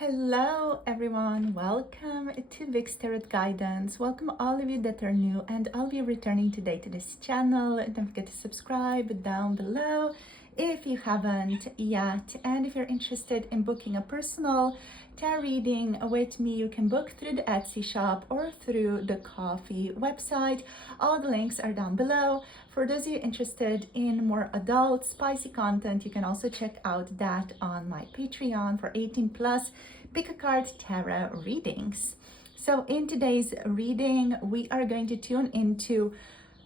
Hello everyone, welcome to Vic's Tarot Guidance. Welcome all of you that are new and all of you returning today to this channel. Don't forget to subscribe down below if you haven't yet. And if you're interested in booking a personal tarot reading with me, you can book through the Etsy shop or through the Ko-fi website. All the links are down below. For those of you interested in more adult spicy content, you can also check out that on my Patreon for 18+ pick a card tarot readings. So in today's reading, we are going to tune into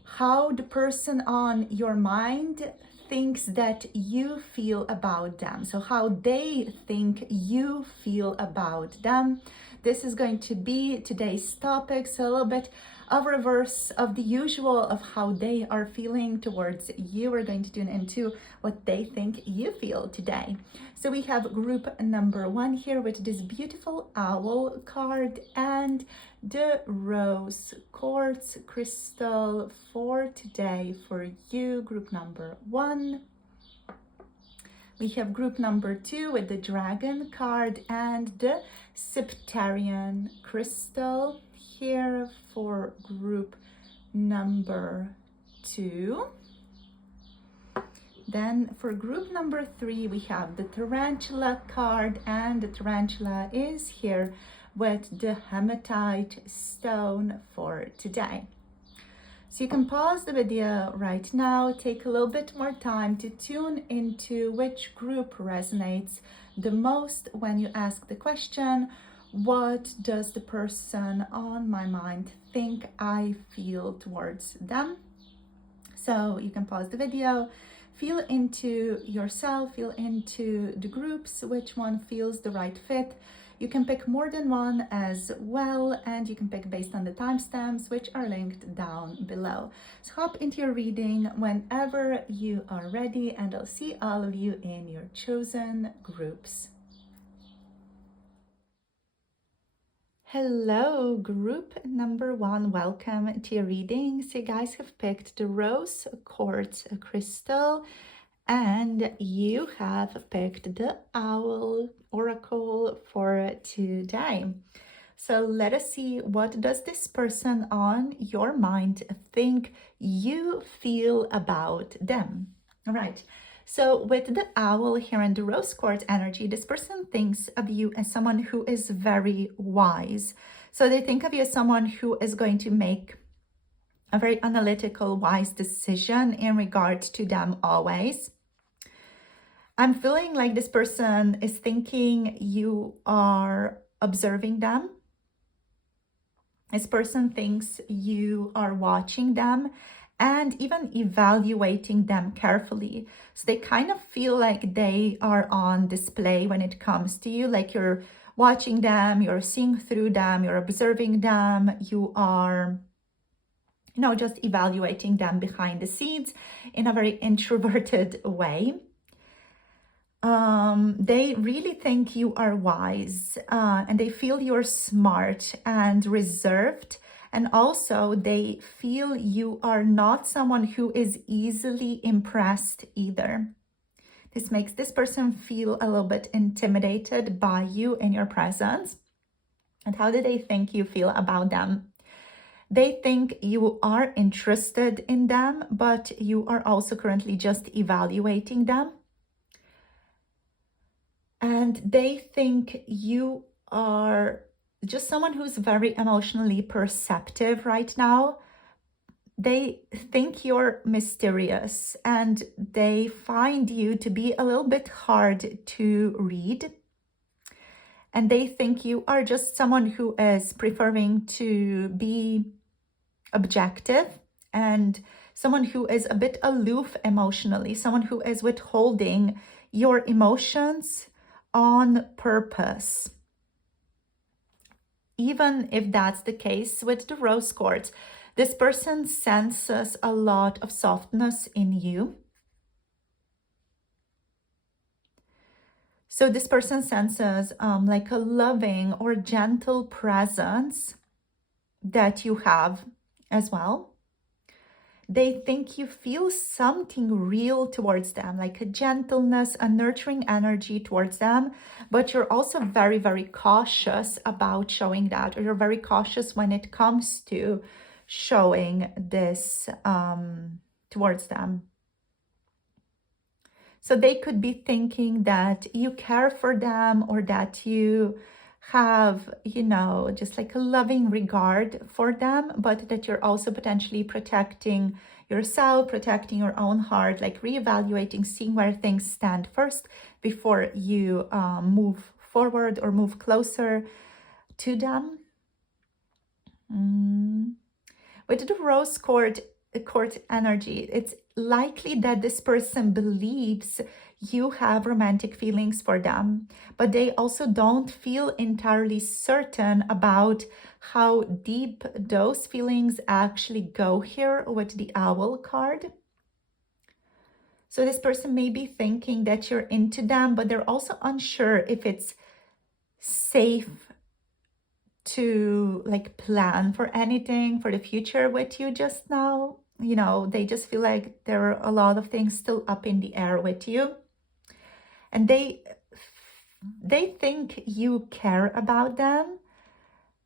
how the person on your mind thinks that you feel about them. So how they think you feel about them. This is going to be today's topic. So a little bit of reverse of the usual of how they are feeling towards you. We're going to tune into what they think you feel today. So we have group number 1 here with this beautiful owl card and the rose quartz crystal for today for you, group number 1. We have group number 2 with the dragon card and the Septarian crystal here for group number 2. Then for group number 3, we have the Tarantula card, and the Tarantula is here with the Hematite stone for today. So you can pause the video right now, take a little bit more time to tune into which group resonates the most when you ask the question, what does the person on my mind think I feel towards them? So you can pause the video, feel into yourself, feel into the groups, which one feels the right fit. You can pick more than one as well, and you can pick based on the timestamps, which are linked down below. So hop into your reading whenever you are ready, and I'll see all of you in your chosen groups. Hello, group number 1. Welcome to your reading. So you guys have picked the rose quartz crystal, and you have picked the owl oracle for today. So let us see, what does this person on your mind think you feel about them? All right. So with the owl here and the rose quartz energy, this person thinks of you as someone who is very wise. So they think of you as someone who is going to make a very analytical, wise decision in regards to them always. I'm feeling like this person is thinking you are observing them. This person thinks you are watching them and even evaluating them carefully. So they kind of feel like they are on display when it comes to you, like you're watching them, you're seeing through them, you're observing them, you are, just evaluating them behind the scenes in a very introverted way. They really think you are wise, and they feel you're smart and reserved. And also they feel you are not someone who is easily impressed either. This makes this person feel a little bit intimidated by you in your presence. And how do they think you feel about them? They think you are interested in them, but you are also currently just evaluating them. And they think you are just someone who's very emotionally perceptive right now. They think you're mysterious and they find you to be a little bit hard to read. And they think you are just someone who is preferring to be objective and someone who is a bit aloof emotionally, someone who is withholding your emotions on purpose. Even if that's the case with the rose quartz, this person senses a lot of softness in you. So this person senses like a loving or gentle presence that you have as well. They think you feel something real towards them, like a gentleness, a nurturing energy towards them, but you're also very, very cautious about showing that, or you're very cautious when it comes to showing this towards them. So they could be thinking that you care for them, or that you have, you know, just like a loving regard for them, but that you're also potentially protecting yourself, protecting your own heart, like reevaluating, seeing where things stand first before you move forward or move closer to them. With the rose quartz energy, it's likely that this person believes you have romantic feelings for them, but they also don't feel entirely certain about how deep those feelings actually go here with the owl card. So this person may be thinking that you're into them, but they're also unsure if it's safe to like plan for anything for the future with you just now. You know, they just feel like there are a lot of things still up in the air with you. And they think you care about them,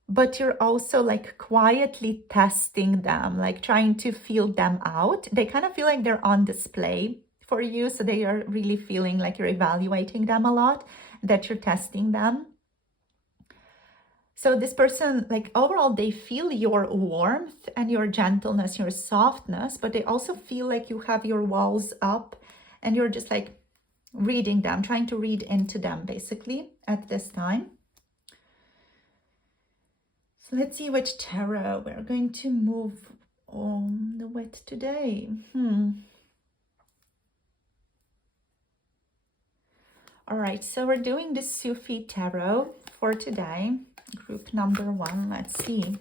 but you're also like quietly testing them, like trying to feel them out. They kind of feel like they're on display for you. So they are really feeling like you're evaluating them a lot, that you're testing them. So this person, like overall, they feel your warmth and your gentleness, your softness, but they also feel like you have your walls up and you're just like reading them, trying to read into them basically at this time. So let's see which tarot we're going to move on with today. All right, so we're doing the Sufi tarot for today. Group number 1, let's see.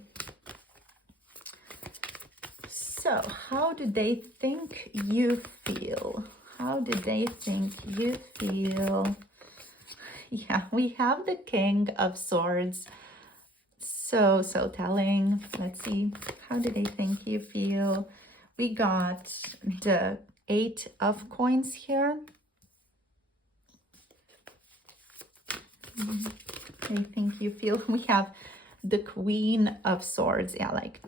So how do they think you feel? How do they think you feel? Yeah, we have the King of Swords. So telling. Let's see. How do they think you feel? We got the 8 of Coins here. They think you feel. We have the Queen of Swords. Yeah, like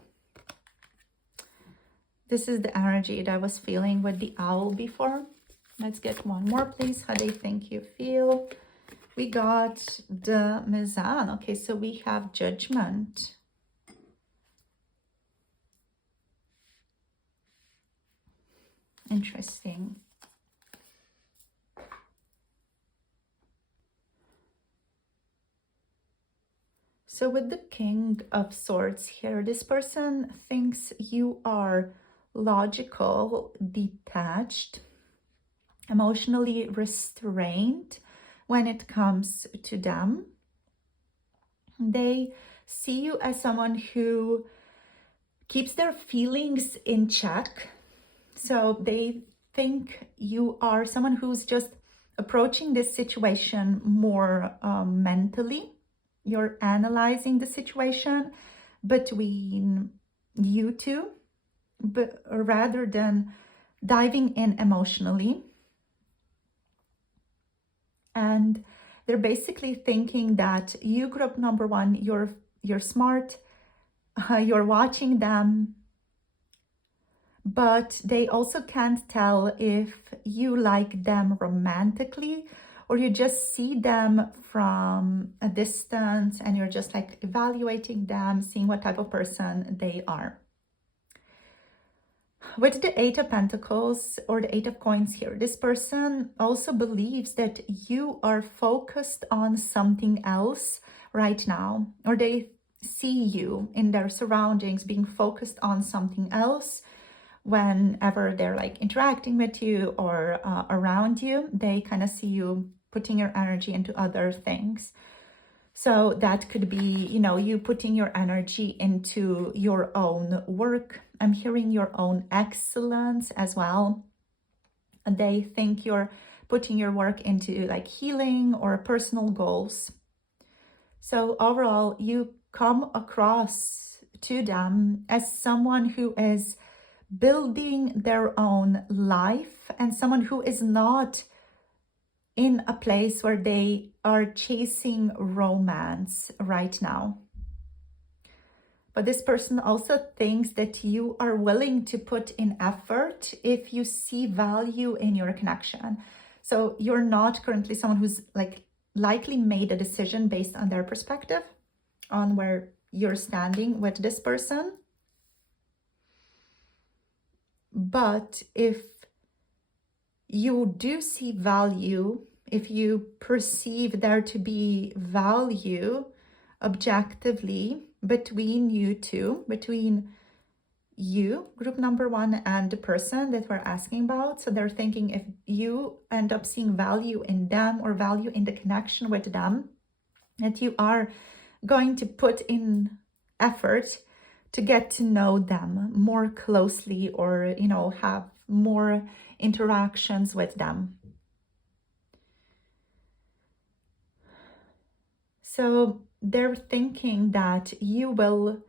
this is the energy that I was feeling with the owl before. Let's get one more, please. How they think you feel. We got the Mizan. Okay, so we have Judgment. Interesting. So with the King of Swords here, this person thinks you are logical, detached, emotionally restrained when it comes to them. They see you as someone who keeps their feelings in check. So they think you are someone who's just approaching this situation more mentally. You're analyzing the situation between you two, but rather than diving in emotionally. And they're basically thinking that you, group number 1, you're smart, you're watching them, but they also can't tell if you like them romantically or you just see them from a distance and you're just like evaluating them, seeing what type of person they are. With the 8 of Pentacles or the 8 of Coins here, this person also believes that you are focused on something else right now, or they see you in their surroundings being focused on something else. Whenever they're like interacting with you or around you, they kind of see you putting your energy into other things. So that could be, you know, you putting your energy into your own work. I'm hearing your own excellence as well. And they think you're putting your work into like healing or personal goals. So overall, you come across to them as someone who is building their own life, and someone who is not in a place where they are chasing romance right now. But this person also thinks that you are willing to put in effort if you see value in your connection. So you're not currently someone who's like likely made a decision based on their perspective, on where you're standing with this person. But if you do see value, if you perceive there to be value objectively between you two, between you, group number one, and the person that we're asking about. So they're thinking if you end up seeing value in them or value in the connection with them, that you are going to put in effort to get to know them more closely, or, you know, have more interactions with them. So they're thinking that you will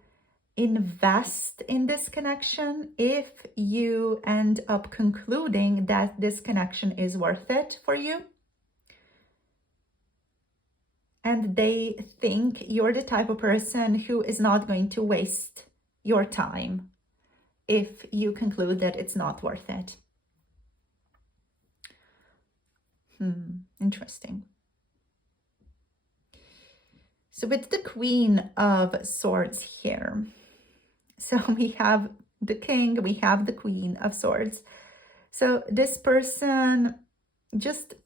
invest in this connection if you end up concluding that this connection is worth it for you. And they think you're the type of person who is not going to waste your time if you conclude that it's not worth it. Interesting. So with the Queen of Swords here, so we have the King, we have the Queen of Swords. So this person,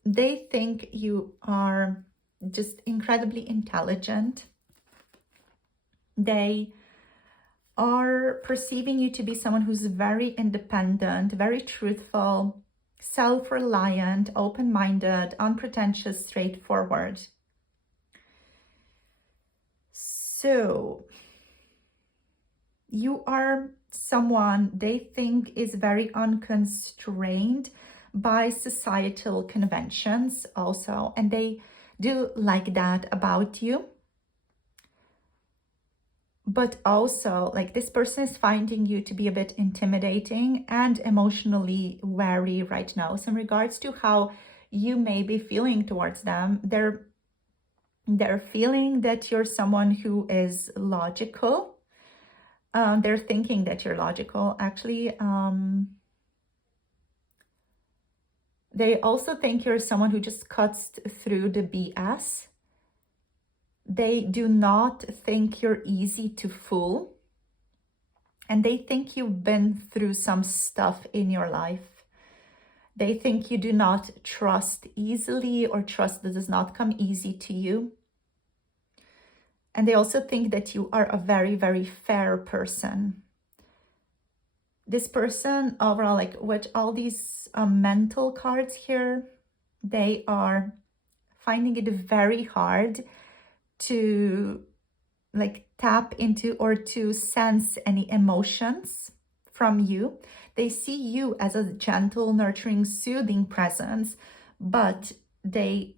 they think you are just incredibly intelligent. They are perceiving you to be someone who's very independent, very truthful, self-reliant, open-minded, unpretentious, straightforward. So you are someone they think is very unconstrained by societal conventions also, and they do like that about you. But also, like, this person is finding you to be a bit intimidating and emotionally wary right now. So in regards to how you may be feeling towards them, they're feeling that you're someone who is logical. They're thinking that you're logical, actually. They also think you're someone who just cuts through the BS. They do not think you're easy to fool. And they think you've been through some stuff in your life. They think you do not trust easily, or trust that does not come easy to you. And they also think that you are a very, very fair person. This person overall, like with all these mental cards here, they are finding it very hard to like tap into or to sense any emotions from you. They see you as a gentle, nurturing, soothing presence, but they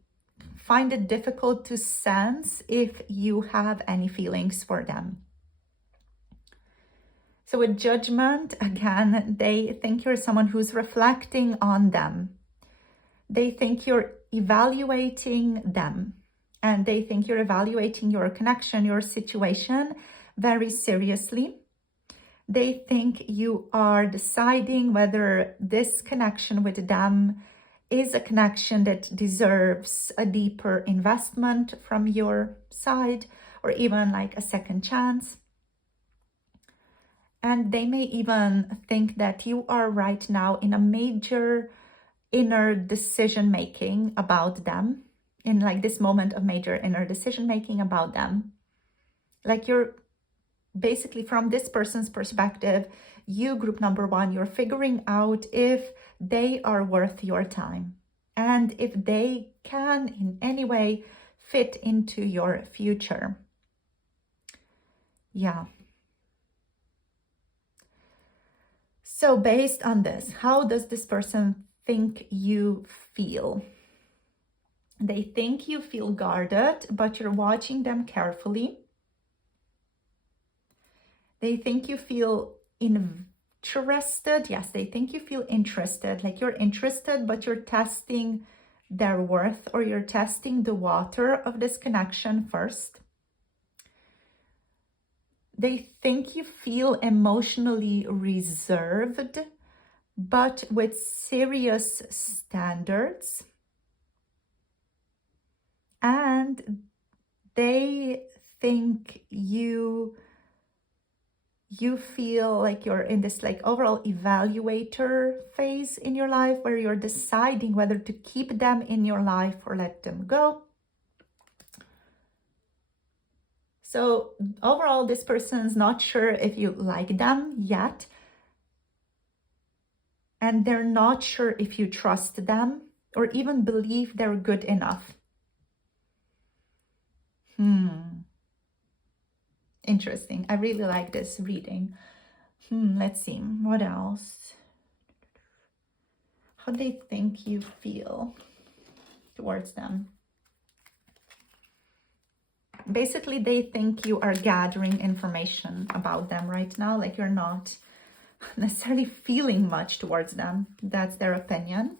find it difficult to sense if you have any feelings for them. So with Judgment, again, they think you're someone who's reflecting on them. They think you're evaluating them. And they think you're evaluating your connection, your situation very seriously. They think you are deciding whether this connection with them is a connection that deserves a deeper investment from your side, or even like a second chance. And they may even think that you are right now in a major inner decision making about them, in like this moment of major inner decision making about them. Like you're basically, from this person's perspective, you, group number one, you're figuring out if they are worth your time and if they can in any way fit into your future. Yeah. So based on this, how does this person think you feel? They think you feel guarded, but you're watching them carefully. They think you feel interested. Yes, they think you feel interested, like you're interested, but you're testing their worth, or you're testing the water of this connection first. They think you feel emotionally reserved, but with serious standards. And they think you feel like you're in this like overall evaluator phase in your life, where you're deciding whether to keep them in your life or let them go. So overall, this person's not sure if you like them yet, and they're not sure if you trust them or even believe they're good enough. Interesting. I really like this reading. Let's see. What else? How they think you feel towards them. Basically, they think you are gathering information about them right now. Like you're not necessarily feeling much towards them. That's their opinion.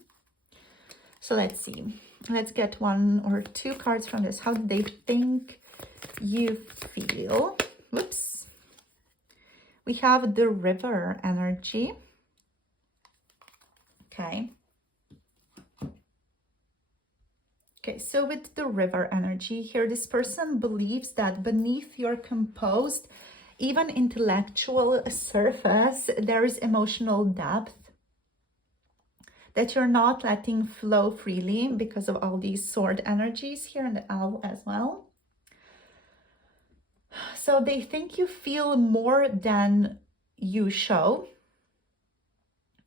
So let's see. Let's get one or two cards from this. How do they think you feel? Whoops. We have the River energy. Okay. Okay, so with the River energy here, this person believes that beneath your composed, even intellectual surface, there is emotional depth that you're not letting flow freely because of all these sword energies here in the owl as well. So they think you feel more than you show,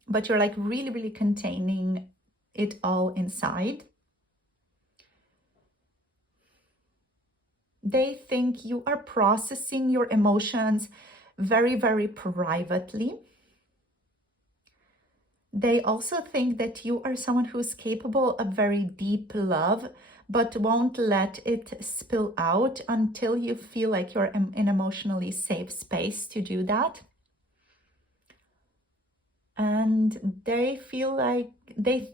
but you're like really, really containing it all inside. They think you are processing your emotions very, very privately. They also think that you are someone who's capable of very deep love, but won't let it spill out until you feel like you're in an emotionally safe space to do that. And they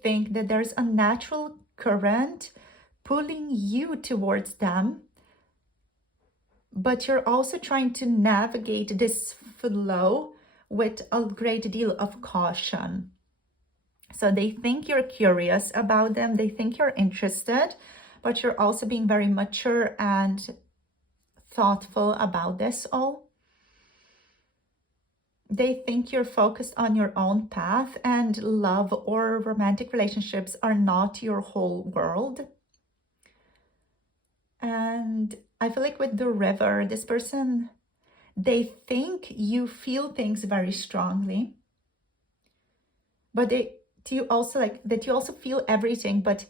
think that there's a natural current pulling you towards them, but you're also trying to navigate this flow with a great deal of caution. So they think you're curious about them, they think you're interested, but you're also being very mature and thoughtful about this all. They think you're focused on your own path, and love or romantic relationships are not your whole world. And I feel like with the River, this person, they think you feel things very strongly, but you also feel everything, but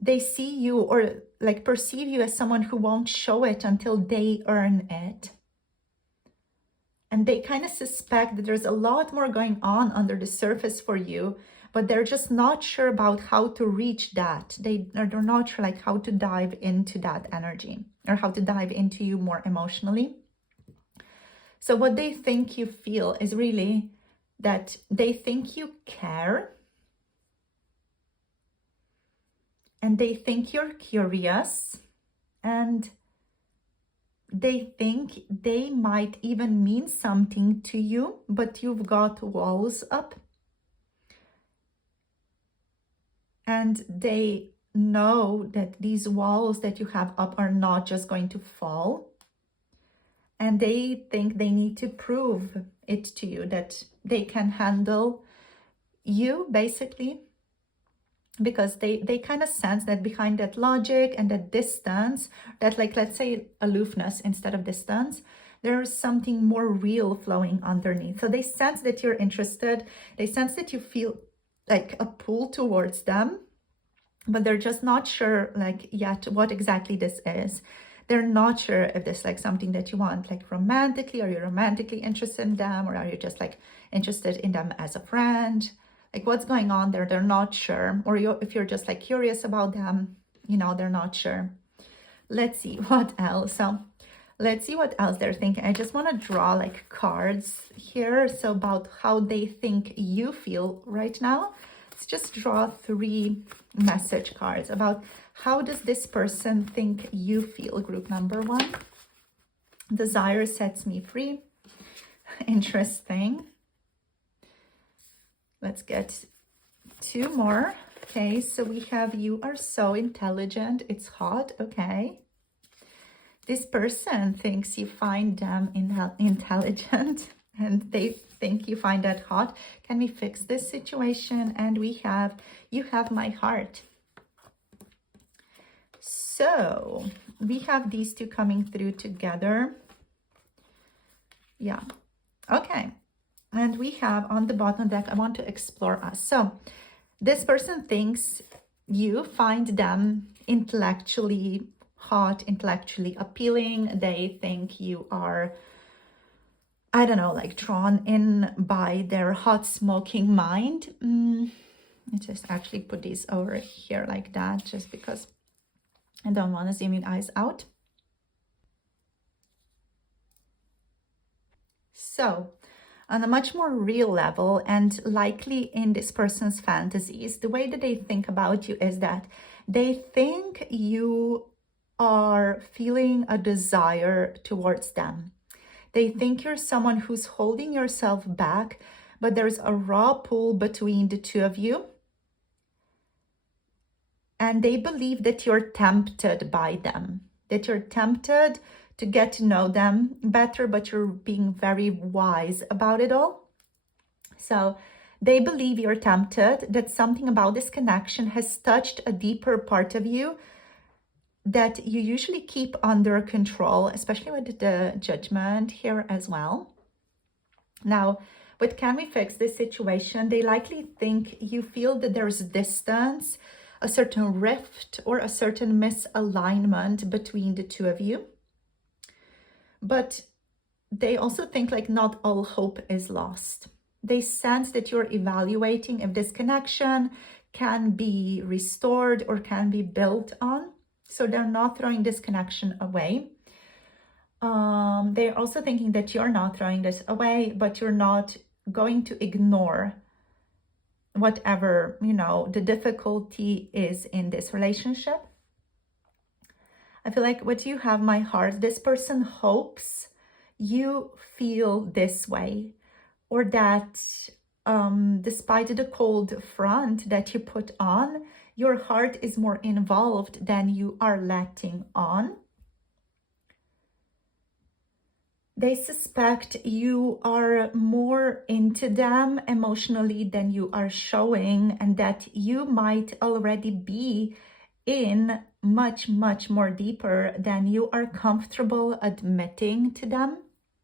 they see you or like perceive you as someone who won't show it until they earn it. And they kind of suspect that there's a lot more going on under the surface for you, but they're just not sure about how to reach that. They're not sure like how to dive into that energy or how to dive into you more emotionally. So what they think you feel is really that they think you care, and they think you're curious, and they think they might even mean something to you, but you've got walls up. And they know that these walls that you have up are not just going to fall. And they think they need to prove it to you, that they can handle you, basically. Because they kind of sense that behind that logic and that distance, that like, let's say aloofness instead of distance, there's something more real flowing underneath. So they sense that you're interested. They sense that you feel like a pull towards them, but they're just not sure like yet what exactly this is. They're not sure if this like something that you want like romantically, are you romantically interested in them, or are you just like interested in them as a friend? Like what's going on there, they're not sure. Or if you're just like curious about them, they're not sure. Let's see what else. So Let's see what else they're thinking. I just want to draw like cards here. So about how they think you feel right now. Let's just draw 3 message cards about how does this person think you feel. Group number 1. Desire sets me free. Interesting. Let's get 2 more. Okay, so we have you are so intelligent. It's hot. Okay. This person thinks you find them intelligent and they think you find that hot. Can we fix this situation? And we have, you have my heart. So we have these 2 coming through together. Yeah. Okay. And we have on the bottom deck, I want to explore us. So this person thinks you find them intellectually hot, intellectually appealing. They think you are, I don't know, like drawn in by their hot smoking mind. Let's just actually put these over here like that, just because I don't want to zoom in eyes out. So on a much more real level, and likely in this person's fantasies, the way that they think about you is that they think you are feeling a desire towards them. They think you're someone who's holding yourself back, but there's a raw pull between the 2 of you. And they believe that you're tempted by them, that you're tempted to get to know them better, but you're being very wise about it all. So they believe you're tempted, that something about this connection has touched a deeper part of you that you usually keep under control, especially with the Judgment here as well. Now, but can we fix this situation? They likely think you feel that there's distance, a certain rift, or a certain misalignment between the 2 of you. But they also think like not all hope is lost. They sense that you're evaluating if this connection can be restored or can be built on. So they're not throwing this connection away. They're also thinking that you're not throwing this away, but you're not going to ignore whatever, you know, the difficulty is in this relationship. I feel like what you have, my heart, this person hopes you feel this way, or that despite the cold front that you put on, your heart is more involved than you are letting on. They suspect you are more into them emotionally than you are showing, and that you might already be in much, much more deeper than you are comfortable admitting to them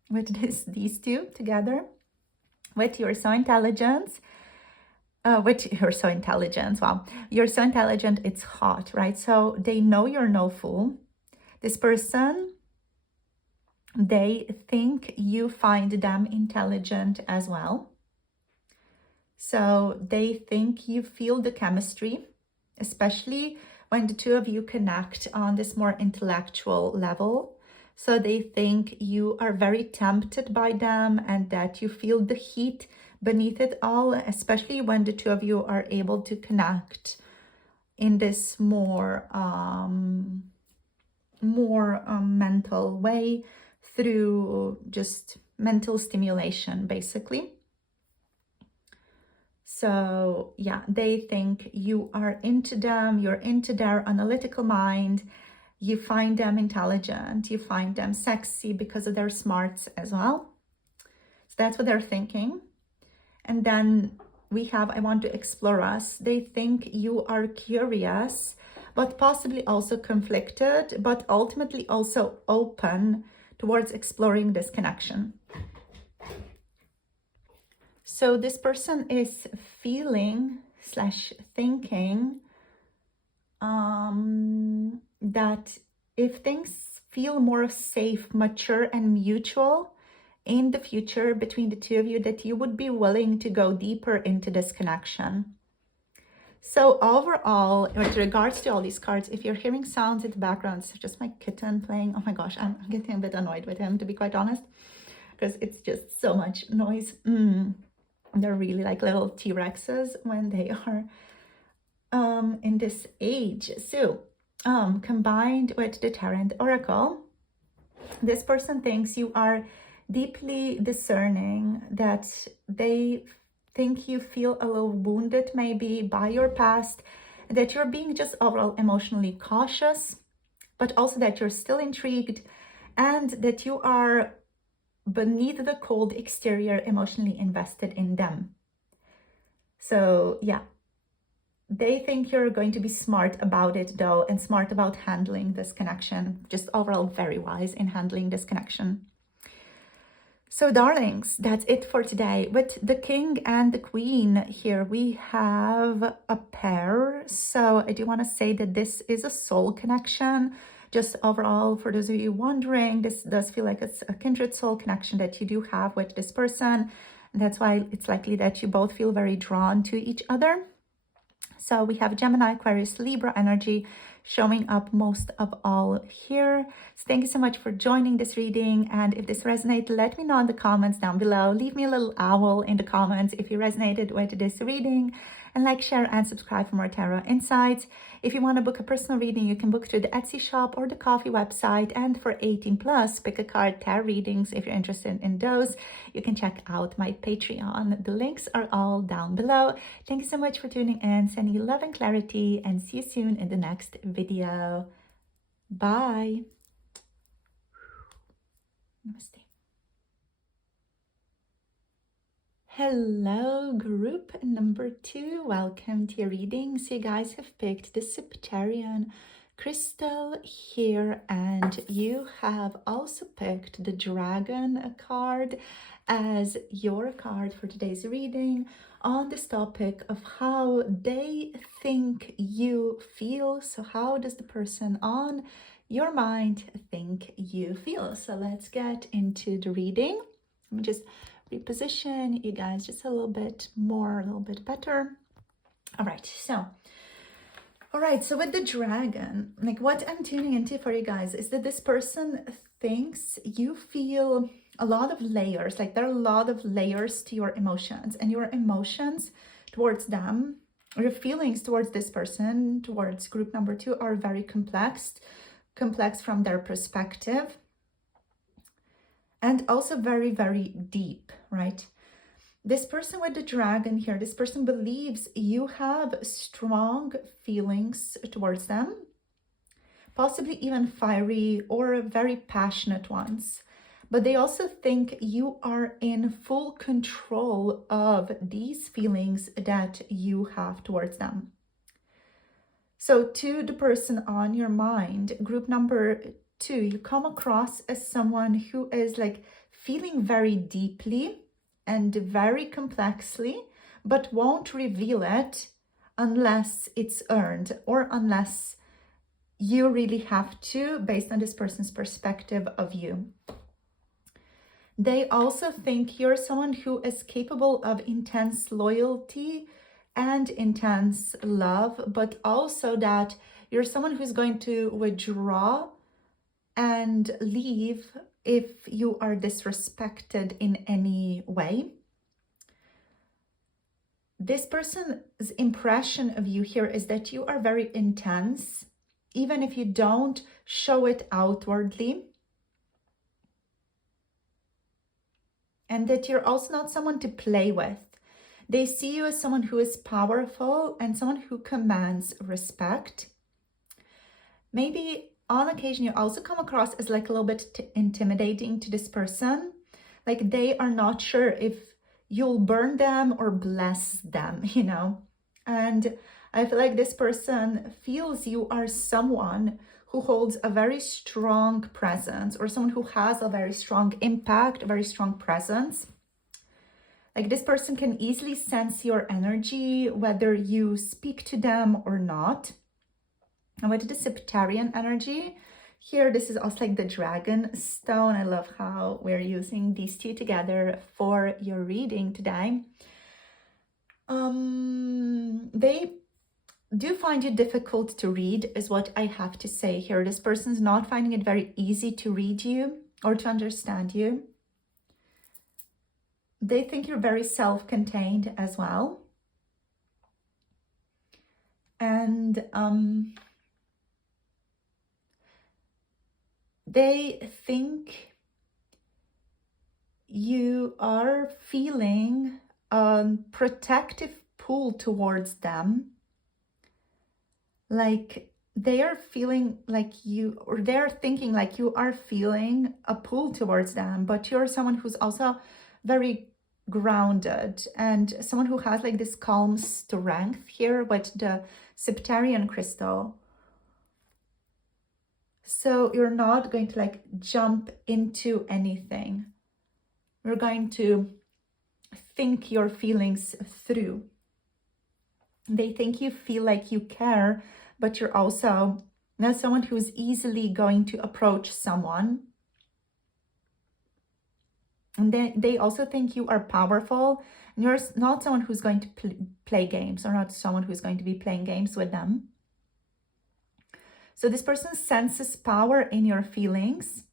with these 2 together. With you're so intelligent. Wow, you're so intelligent, it's hot, right? So they know you're no fool. This person, they think you find them intelligent as well. So they think you feel the chemistry, especially when the 2 of you connect on this more intellectual level. So they think you are very tempted by them and that you feel the heat beneath it all, especially when the 2 of you are able to connect in this more mental way through just mental stimulation, basically. So yeah, they think you are into them, you're into their analytical mind, you find them intelligent, you find them sexy because of their smarts as well. So that's what they're thinking. And then we have, I want to explore us. They think you are curious, but possibly also conflicted, but ultimately also open towards exploring this connection. So this person is feeling / thinking that if things feel more safe, mature, and mutual in the future between the 2 of you, that you would be willing to go deeper into this connection. So overall, with regards to all these cards, if you're hearing sounds in the background, it's just my kitten playing. Oh my gosh, I'm getting a bit annoyed with him, to be quite honest, because it's just so much noise. They're really like little T-Rexes when they are in this age. So combined with the Tarot Oracle, this person thinks you are deeply discerning, that they think you feel a little wounded maybe by your past, that you're being just overall emotionally cautious, but also that you're still intrigued, and that you are beneath the cold exterior emotionally invested in them. So yeah, they think you're going to be smart about it though, and smart about handling this connection, just overall very wise in handling this connection. So darlings, that's it for today. With the king and the queen here, we have a pair. So I do want to say that this is a soul connection. Just overall, for those of you wondering, this does feel like it's a kindred soul connection that you do have with this person. And that's why it's likely that you both feel very drawn to each other. So we have Gemini, Aquarius, Libra energy showing up most of all here. So thank you so much for joining this reading. And if this resonated, let me know in the comments down below. Leave me a little owl in the comments if you resonated with this reading. And like, share, and subscribe for more tarot insights. If you want to book a personal reading, you can book through the Etsy shop or the Coffee website. And for 18+, pick a card, tarot readings. If you're interested in those, you can check out my Patreon. The links are all down below. Thank you so much for tuning in. Sending you love and clarity, and see you soon in the next video. Bye. Namaste. Hello, group number 2. Welcome to your reading. So you guys have picked the Septarian crystal here, and you have also picked the dragon card as your card for today's reading on this topic of how they think you feel. So how does the person on your mind think you feel? So let's get into the reading. Let me just reposition you guys just a little bit more, a little bit better. All right, so with the dragon, like what I'm tuning into for you guys is that this person thinks you feel a lot of layers, like there are a lot of layers to your emotions, and your emotions towards them, your feelings towards this person, towards group number 2, are very complex from their perspective, and also very, very deep, right? This person with the dragon here, this person believes you have strong feelings towards them, possibly even fiery or very passionate ones. But they also think you are in full control of these feelings that you have towards them. So to the person on your mind, group number 2, you come across as someone who is like feeling very deeply and very complexly, but won't reveal it unless it's earned, or unless you really have to, based on this person's perspective of you. They also think you're someone who is capable of intense loyalty and intense love, but also that you're someone who's going to withdraw and leave if you are disrespected in any way. This person's impression of you here is that you are very intense, even if you don't show it outwardly. And that you're also not someone to play with. They see you as someone who is powerful and someone who commands respect. Maybe on occasion you also come across as like a little bit intimidating to this person. Like they are not sure if you'll burn them or bless them, you know. And I feel like this person feels you are someone who holds a very strong presence, or someone who has a very strong impact, a very strong presence. Like this person can easily sense your energy, whether you speak to them or not. And with the Septarian energy, here, this is also like the dragon stone. I love how we're using these two together for your reading today. They do find it difficult to read, is what I have to say here. This person's not finding it very easy to read you or to understand you. They think you're very self-contained as well. And they think you are feeling a protective pull towards them. Like they are feeling like you, or they're thinking like you are feeling a pull towards them, but you're someone who's also very grounded and someone who has like this calm strength here with the Septarian crystal. So you're not going to like jump into anything. You're going to think your feelings through. They think you feel like you care, but you're also not someone who's easily going to approach someone. And they also think you are powerful. And you're not someone who's going to play games, or not someone who's going to be playing games with them. So this person senses power in your feelings.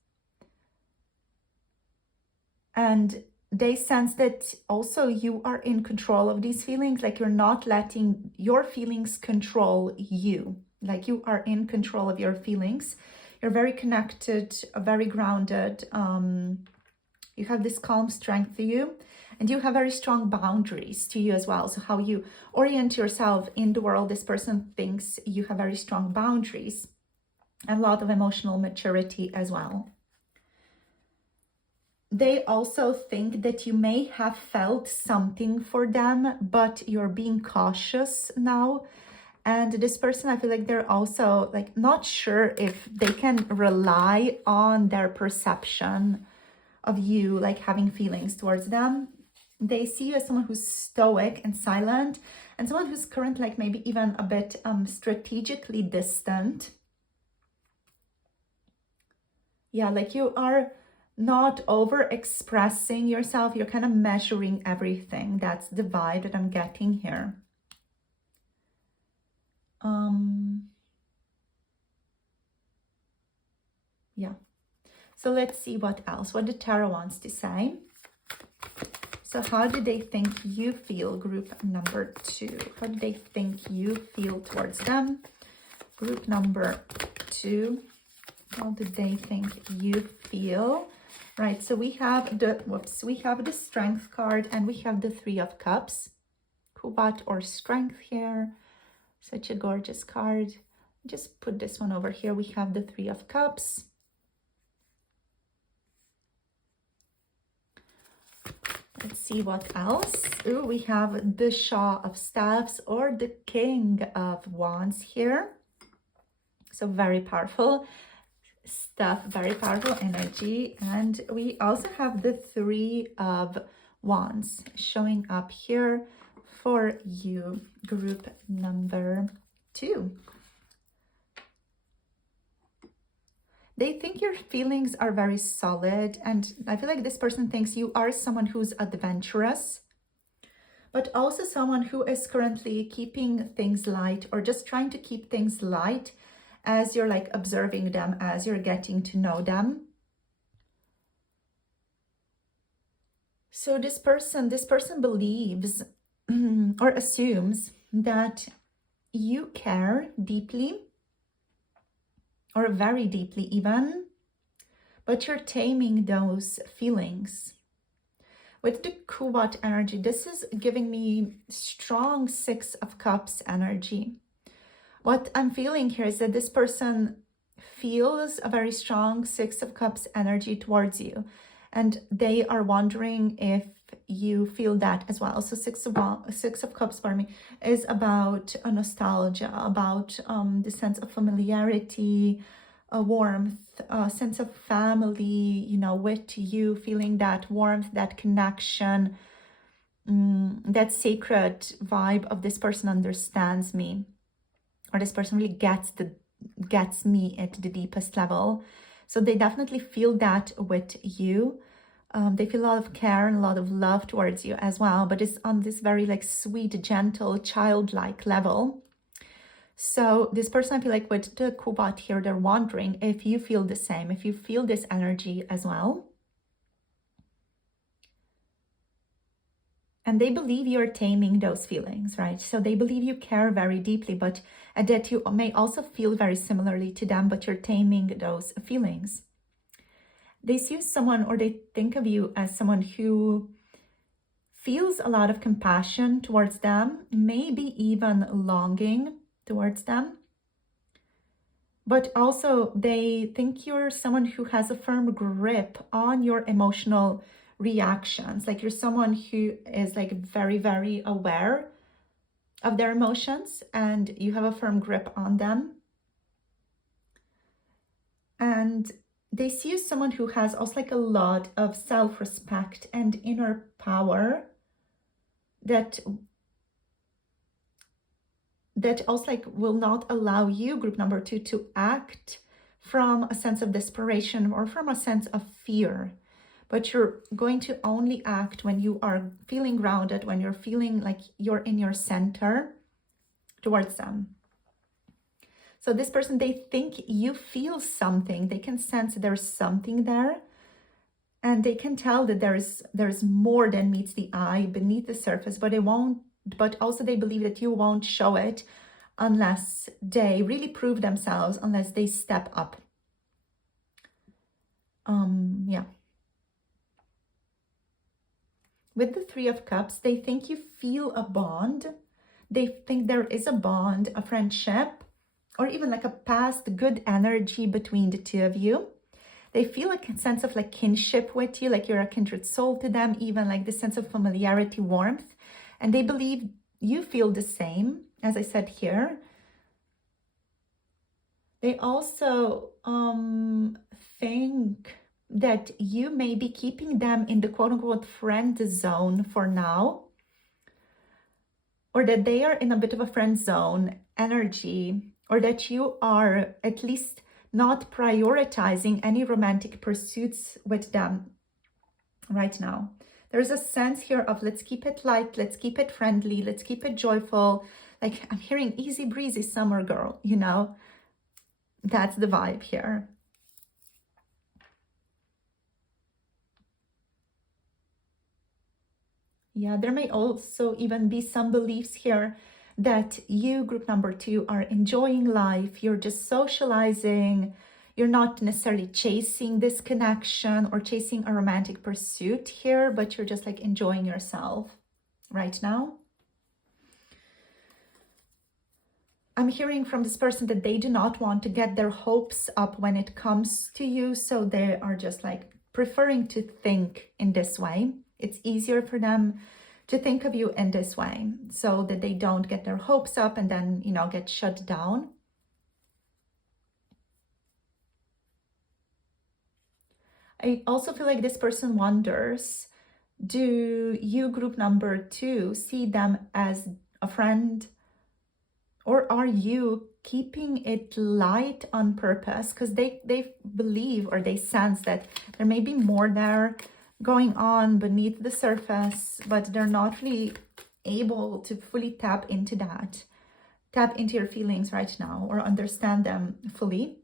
And they sense that also you are in control of these feelings. Like you're not letting your feelings control you. Like you are in control of your feelings. You're very connected, very grounded. You have this calm strength to you, and you have very strong boundaries to you as well. So how you orient yourself in the world, this person thinks you have very strong boundaries and a lot of emotional maturity as well. They also think that you may have felt something for them, but you're being cautious now. And this person, I feel like they're also like not sure if they can rely on their perception of you, like having feelings towards them. They see you as someone who's stoic and silent, and someone who's currently like maybe even a bit strategically distant. Yeah, like you are not over expressing yourself. You're kind of measuring everything. That's the vibe that I'm getting here. Yeah. So let's see what else, what the tarot wants to say. So how do they think you feel, group number 2? How do they think you feel towards them? Group number 2. How do they think you feel? Right, so we have the Strength card, and we have the 3 of Cups. Kubat or Strength here. Such a gorgeous card. Just put this one over here. We have the 3 of Cups. Let's see what else. Ooh, we have the Shah of Staffs or the King of Wands here. So very powerful stuff, very powerful energy. And we also have the 3 of Wands showing up here for you, group number 2. They think your feelings are very solid, and I feel like this person thinks you are someone who's adventurous, but also someone who is currently keeping things light, or just trying to keep things light as you're like observing them, as you're getting to know them. So this person believes or assumes that you care deeply, or very deeply even, but you're taming those feelings. With the Kubat energy, this is giving me strong 6 of Cups energy. What I'm feeling here is that this person feels a very strong 6 of Cups energy towards you, and they are wondering if you feel that as well. So 6 of Cups, pardon me, is about a nostalgia, about the sense of familiarity, a warmth, a sense of family, you know, with you, feeling that warmth, that connection, that sacred vibe of this person understands me, or this person really gets me at the deepest level. So they definitely feel that with you. They feel a lot of care and a lot of love towards you as well, but it's on this very like sweet, gentle, childlike level. So this person, I feel like with the Kubat here, they're wondering if you feel the same, if you feel this energy as well. And they believe you're taming those feelings, right? So they believe you care very deeply, but that you may also feel very similarly to them, but you're taming those feelings. They see someone, or they think of you as someone who feels a lot of compassion towards them, maybe even longing towards them. But also they think you're someone who has a firm grip on your emotional reactions. Like you're someone who is like very, very aware of their emotions, and you have a firm grip on them. And they see you as someone who has also like a lot of self-respect and inner power that also like will not allow you, group number 2, to act from a sense of desperation or from a sense of fear. But you're going to only act when you are feeling grounded, when you're feeling like you're in your center towards them. So this person, they think you feel something. They can sense there's something there. And they can tell that there's more than meets the eye beneath the surface, but also they believe that you won't show it unless they really prove themselves, unless they step up. Yeah. With the Three of Cups, they think you feel a bond. They think there is a bond, a friendship, or even like a past good energy between the two of you. They feel like a sense of like kinship with you, like you're a kindred soul to them, even like this sense of familiarity, warmth. And they believe you feel the same, as I said here. They also think that you may be keeping them in the quote-unquote friend zone for now, or that they are in a bit of a friend zone energy, or that you are at least not prioritizing any romantic pursuits with them right now. There's a sense here of let's keep it light, let's keep it friendly, let's keep it joyful. Like I'm hearing easy breezy summer girl, you know, that's the vibe here. Yeah, there may also even be some beliefs here that you, group number 2, are enjoying life. You're just socializing. You're not necessarily chasing this connection or chasing a romantic pursuit here, but you're just like enjoying yourself right now. I'm hearing from this person that they do not want to get their hopes up when it comes to you. So they are just like preferring to think in this way. It's easier for them to think of you in this way so that they don't get their hopes up and then, you know, get shut down. I also feel like this person wonders, do you, group number 2, see them as a friend? Or are you keeping it light on purpose? Because they believe, or they sense that there may be more there going on beneath the surface, but they're not really able to fully tap into that. Tap into your feelings right now or understand them fully.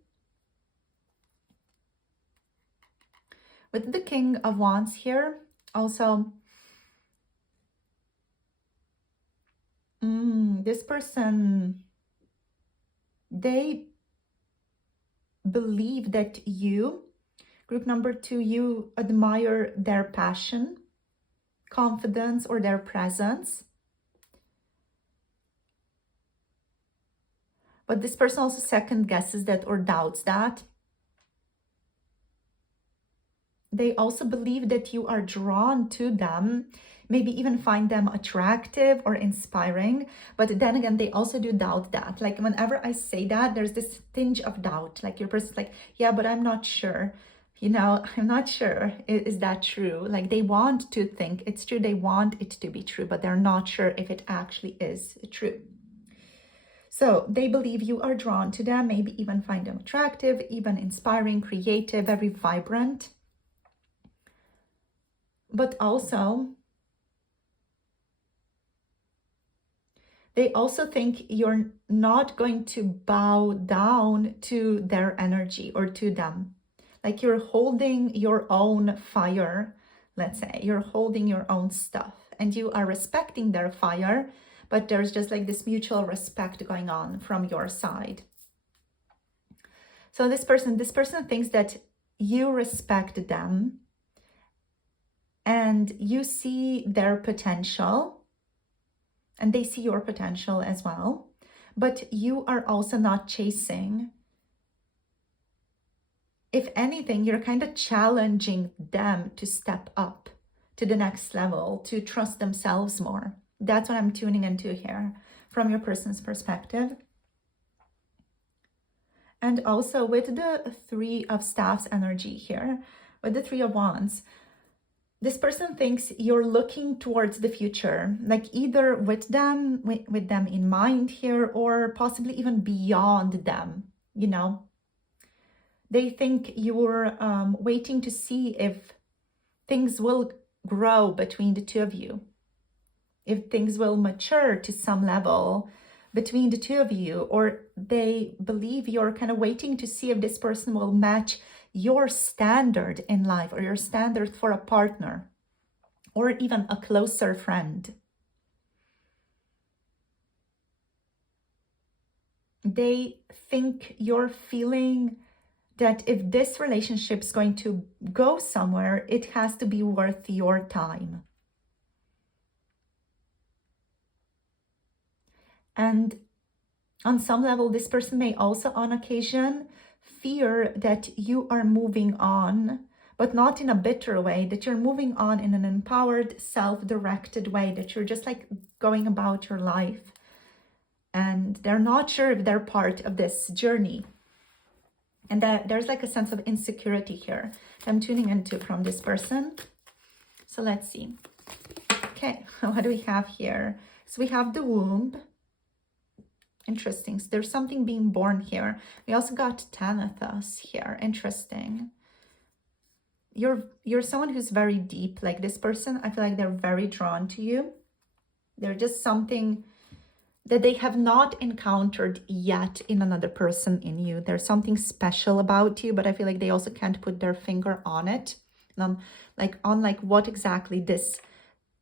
With the King of Wands here, also, this person, they believe that you, group number 2, you admire their passion, confidence, or their presence. But this person also second guesses that or doubts that. They also believe that you are drawn to them, maybe even find them attractive or inspiring. But then again, they also do doubt that. Like whenever I say that, there's this tinge of doubt. Like your person's like, yeah, but I'm not sure. You know, I'm not sure. Is that true? Like they want to think it's true. They want it to be true, but they're not sure if it actually is true. So they believe you are drawn to them, maybe even find them attractive, even inspiring, creative, very vibrant. But also, They also think you're not going to bow down to their energy or to them. Like you're holding your own fire, let's say. You're holding your own stuff and you are respecting their fire, but there's just like this mutual respect going on from your side. So this person thinks that you respect them and you see their potential and they see your potential as well, but you are also not chasing. If anything, you're kind of challenging them to step up to the next level, to trust themselves more. That's what I'm tuning into here from your person's perspective. And also with the Three of Staffs energy here, with the Three of Wands, this person thinks you're looking towards the future, like either with them in mind here, or possibly even beyond them, you know. They think you're waiting to see if things will grow between the two of you, if things will mature to some level between the two of you, or they believe you're kind of waiting to see if this person will match your standard in life or your standard for a partner or even a closer friend. They think you're feeling that if this relationship is going to go somewhere, it has to be worth your time. And on some level, this person may also on occasion fear that you are moving on, but not in a bitter way, that you're moving on in an empowered, self-directed way, that you're just like going about your life. And they're not sure if they're part of this journey. And that there's like a sense of insecurity here I'm tuning into from this person. So let's see. Okay, what do we have here? So we have the womb. Interesting. So there's something being born here. We also got Thanatos here. Interesting. You're someone who's very deep. Like this person, I feel like they're very drawn to you. They're just something that they have not encountered yet in another person in you. There's something special about you, but I feel like they also can't put their finger on it. On what exactly this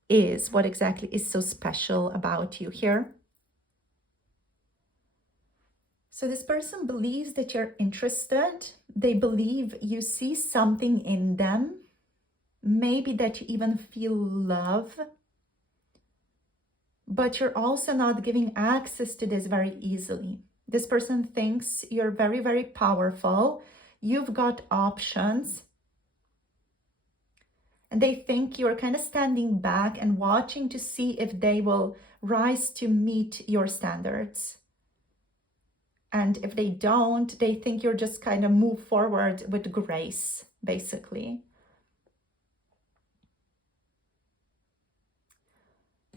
is, what exactly is so special about you here. So this person believes that you're interested. They believe you see something in them. Maybe that you even feel love. But you're also not giving access to this very easily. This person thinks you're very, very powerful. You've got options. And they think you're kind of standing back and watching to see if they will rise to meet your standards. And if they don't, they think you're just kind of move forward with grace, basically.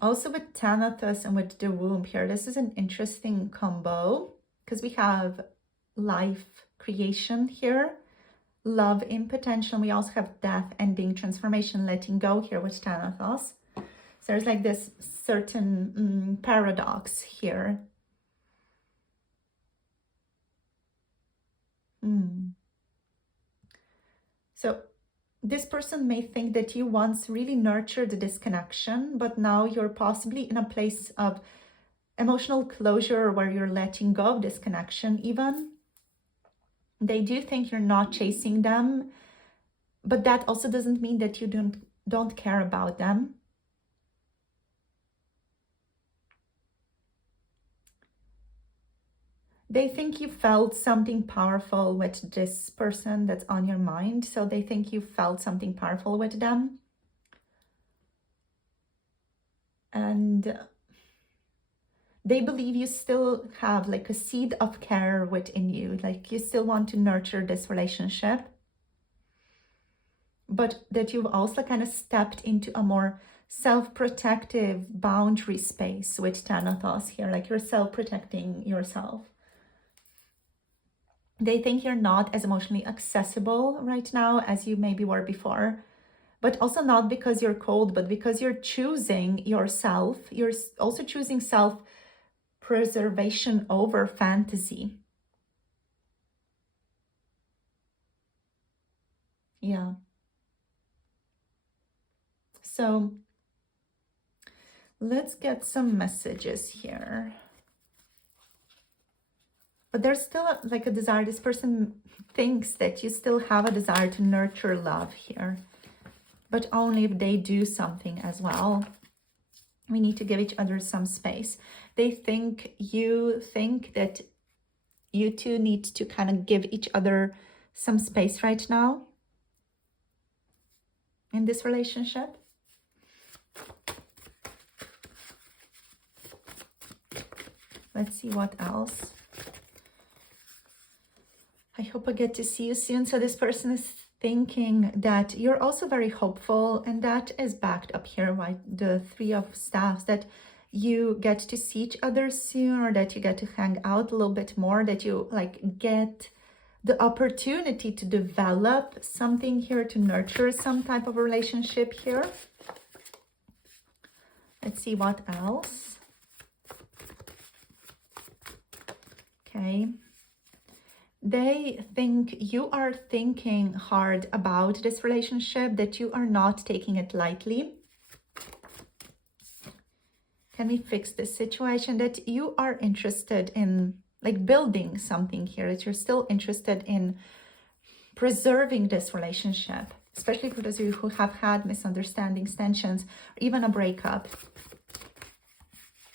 Also with Thanatos and with the womb here, this is an interesting combo because we have life creation here, love in potential. We also have death, ending, transformation, letting go here with Thanatos. So there's like this certain paradox here. So this person may think that you once really nurtured this connection, but now you're possibly in a place of emotional closure where you're letting go of this connection even. They do think you're not chasing them, but that also doesn't mean that you don't care about them. They think you felt something powerful with this person that's on your mind. So they think you felt something powerful with them. And they believe you still have like a seed of care within you. Like you still want to nurture this relationship. But that you've also kind of stepped into a more self-protective boundary space with Thanatos here. Like you're self-protecting yourself. They think you're not as emotionally accessible right now as you maybe were before, but also not because you're cold, but because you're choosing yourself. You're also choosing self preservation over fantasy. Yeah. So let's get some messages here. But there's still like a desire. This person thinks that you still have a desire to nurture love here, but only if they do something as well. We need to give each other some space. They think that you two need to kind of give each other some space right now in this relationship. Let's see what else. I hope I get to see you soon. So this person is thinking that you're also very hopeful, and that is backed up here by the Three of Staffs, that you get to see each other soon, or that you get to hang out a little bit more, that you like get the opportunity to develop something here, to nurture some type of relationship here. Let's see what else. Okay. They think you are thinking hard about this relationship, that you are not taking it lightly. Can we fix this situation? That you are interested in like building something here, that you're still interested in preserving this relationship, especially for those of you who have had misunderstandings, tensions, or even a breakup.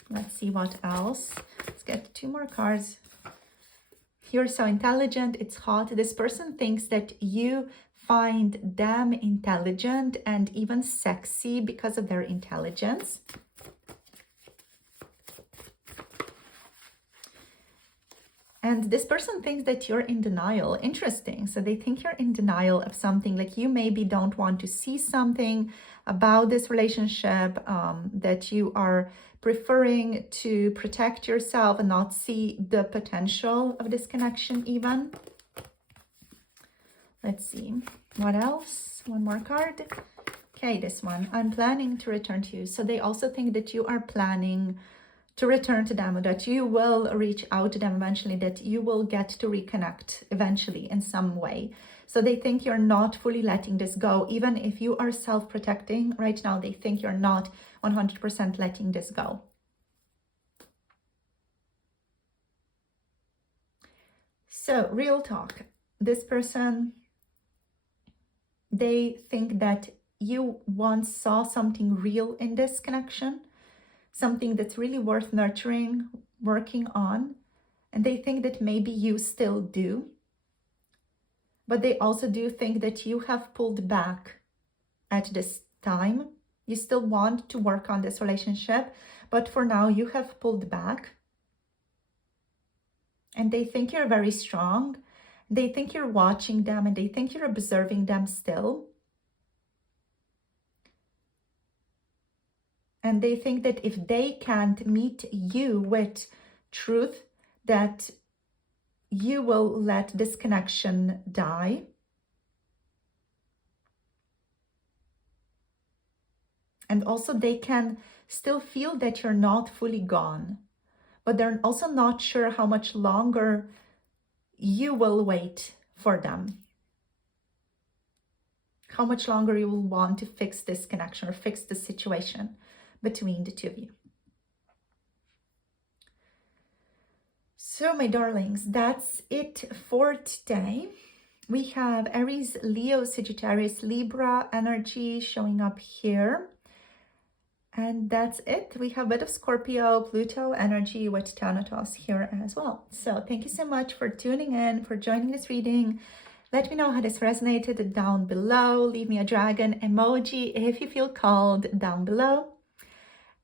Let's see what else. Let's get 2 more cards. You're so intelligent, it's hot. This person thinks that you find them intelligent and even sexy because of their intelligence. And this person thinks that you're in denial. Interesting. So they think you're in denial of something, like you maybe don't want to see something about this relationship, that you are preferring to protect yourself and not see the potential of this connection even. Let's see. What else? 1 more card. Okay, this one. I'm planning to return to you. So they also think that you are planning to return to them, that you will reach out to them eventually, that you will get to reconnect eventually in some way. So they think you're not fully letting this go. Even if you are self-protecting right now, they think you're not 100% letting this go. So real talk, this person, they think that you once saw something real in this connection, something that's really worth nurturing, working on, and they think that maybe you still do. But they also do think that you have pulled back at this time. You still want to work on this relationship, but for now you have pulled back. And they think you're very strong. They think you're watching them, and they think you're observing them still. And they think that if they can't meet you with truth, that you will let this connection die. And also they can still feel that you're not fully gone, but they're also not sure how much longer you will wait for them. How much longer you will want to fix this connection or fix the situation between the 2 of you. So my darlings, that's it for today. We have Aries, Leo, Sagittarius, Libra energy showing up here. And that's it. We have a bit of Scorpio, Pluto energy with Thanatos here as well. So thank you so much for tuning in, for joining this reading. Let me know how this resonated down below. Leave me a dragon emoji if you feel called down below.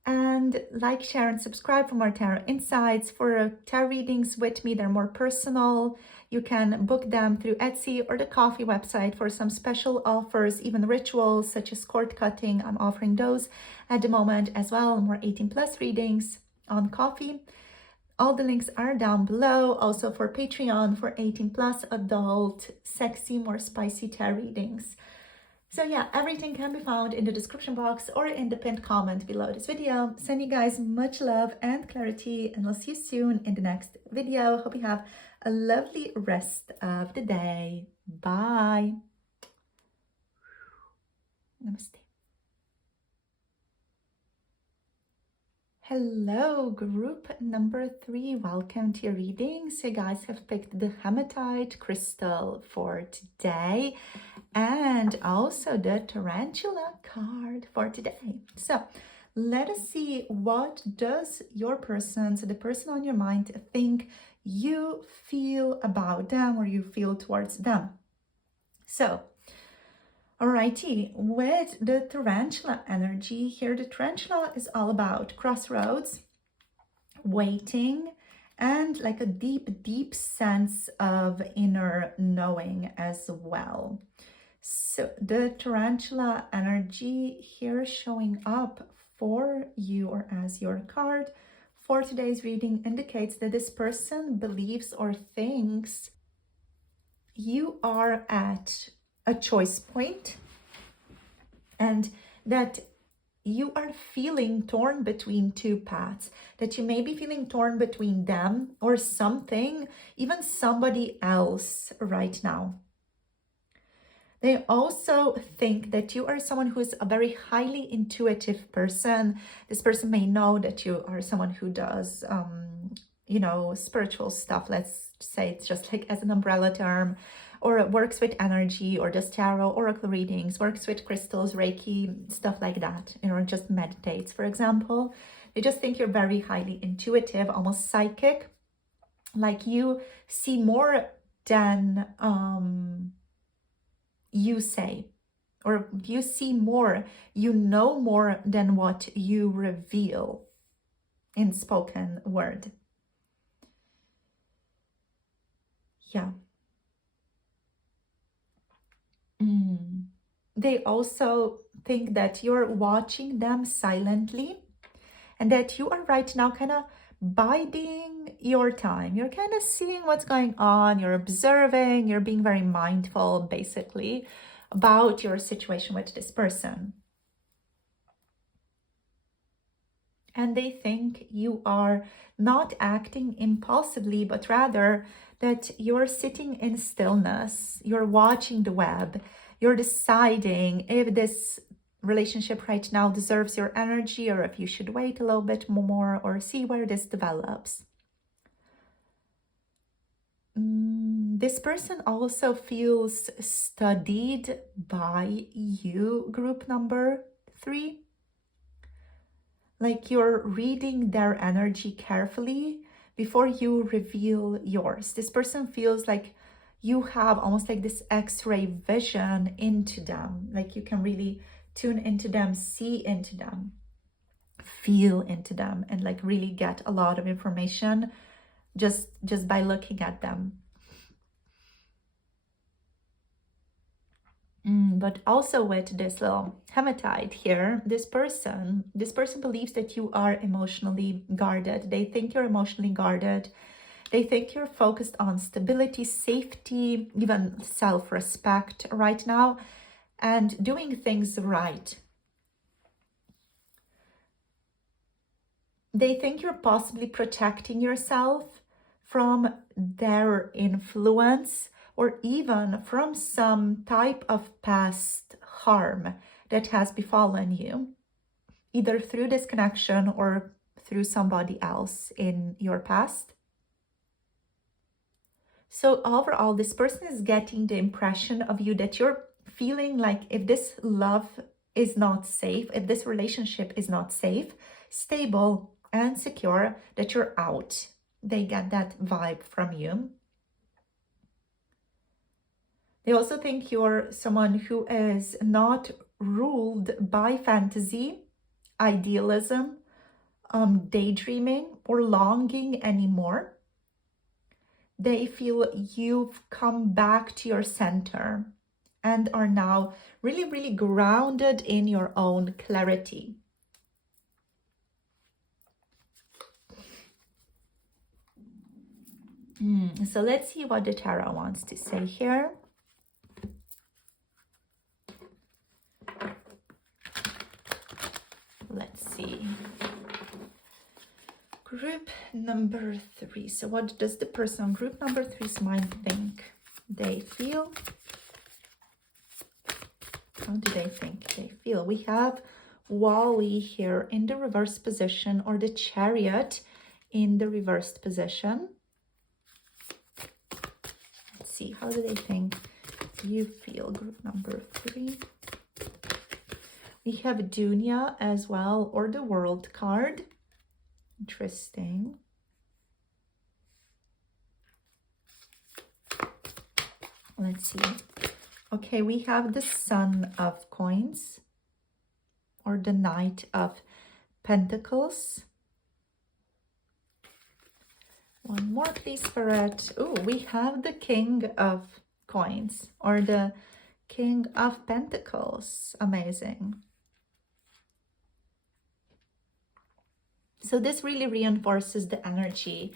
And like, share, and subscribe for more tarot insights. For tarot readings with me, they're more personal. You can book them through Etsy or the Coffee website for some special offers, even rituals such as cord cutting. I'm offering those at the moment as well. More 18+ readings on Coffee. All the links are down below. Also for Patreon for 18+ adult, sexy, more spicy tarot readings. So yeah, everything can be found in the description box or in the pinned comment below this video. Send you guys much love and clarity, and I'll see you soon in the next video. Hope you have a lovely rest of the day. Bye. Namaste. Hello, group number 3. Welcome to your reading. So you guys have picked the Hematite crystal for today and also the Tarantula card for today. So let us see, what does your person, so the person on your mind, think you feel about them or you feel towards them? So alrighty, with the Tarantula energy here, the Tarantula is all about crossroads, waiting, and like a deep sense of inner knowing as well. So the Tarantula energy here showing up for you or as your card for today's reading indicates that this person believes or thinks you are at a choice point and that you are feeling torn between two paths, that you may be feeling torn between them or something, even somebody else right now. They also think that you are someone who is a very highly intuitive person. This person may know that you are someone who does, spiritual stuff. Let's say it's just like as an umbrella term, or works with energy, or does tarot, oracle readings, works with crystals, Reiki, stuff like that, or just meditates, for example. They just think you're very highly intuitive, almost psychic, like you see more than you say, or you see more, you know more than what you reveal in spoken word. Yeah. They also think that you're watching them silently and that you are right now kind of biding your time. You're kind of seeing what's going on, you're observing, you're being very mindful, basically, about your situation with this person. And they think you are not acting impulsively, but rather that you're sitting in stillness, you're watching the web, you're deciding if this relationship right now deserves your energy or if you should wait a little bit more or see where this develops. This person also feels studied by you, group number 3. Like you're reading their energy carefully before you reveal yours. This person feels like you have almost like this X-ray vision into them. Like you can really tune into them, see into them, feel into them, and like really get a lot of information just by looking at them. But also with this little hematite here, this person believes that you are emotionally guarded. They think you're emotionally guarded. They think you're focused on stability, safety, even self-respect right now, and doing things right. They think you're possibly protecting yourself from their influence or even from some type of past harm that has befallen you, either through this connection or through somebody else in your past. So overall, this person is getting the impression of you that you're feeling like if this love is not safe, if this relationship is not safe, stable, and secure, that you're out. They get that vibe from you. They also think you're someone who is not ruled by fantasy, idealism, daydreaming, or longing anymore. They feel you've come back to your center and are now really grounded in your own clarity. So let's see what the tarot wants to say here. Group number 3. So what does the person on group number 3's mind think they feel? How do they think they feel? We have Wally here in the reverse position, or the Chariot in the reversed position. Let's see, how do they think you feel, group number 3? We have Dunya as well, or the World card. Interesting. Let's see. Okay, we have the Son of Coins, or the Knight of Pentacles. One more, please, Spirit. Oh, we have the King of Coins, or the King of Pentacles. Amazing. So this really reinforces the energy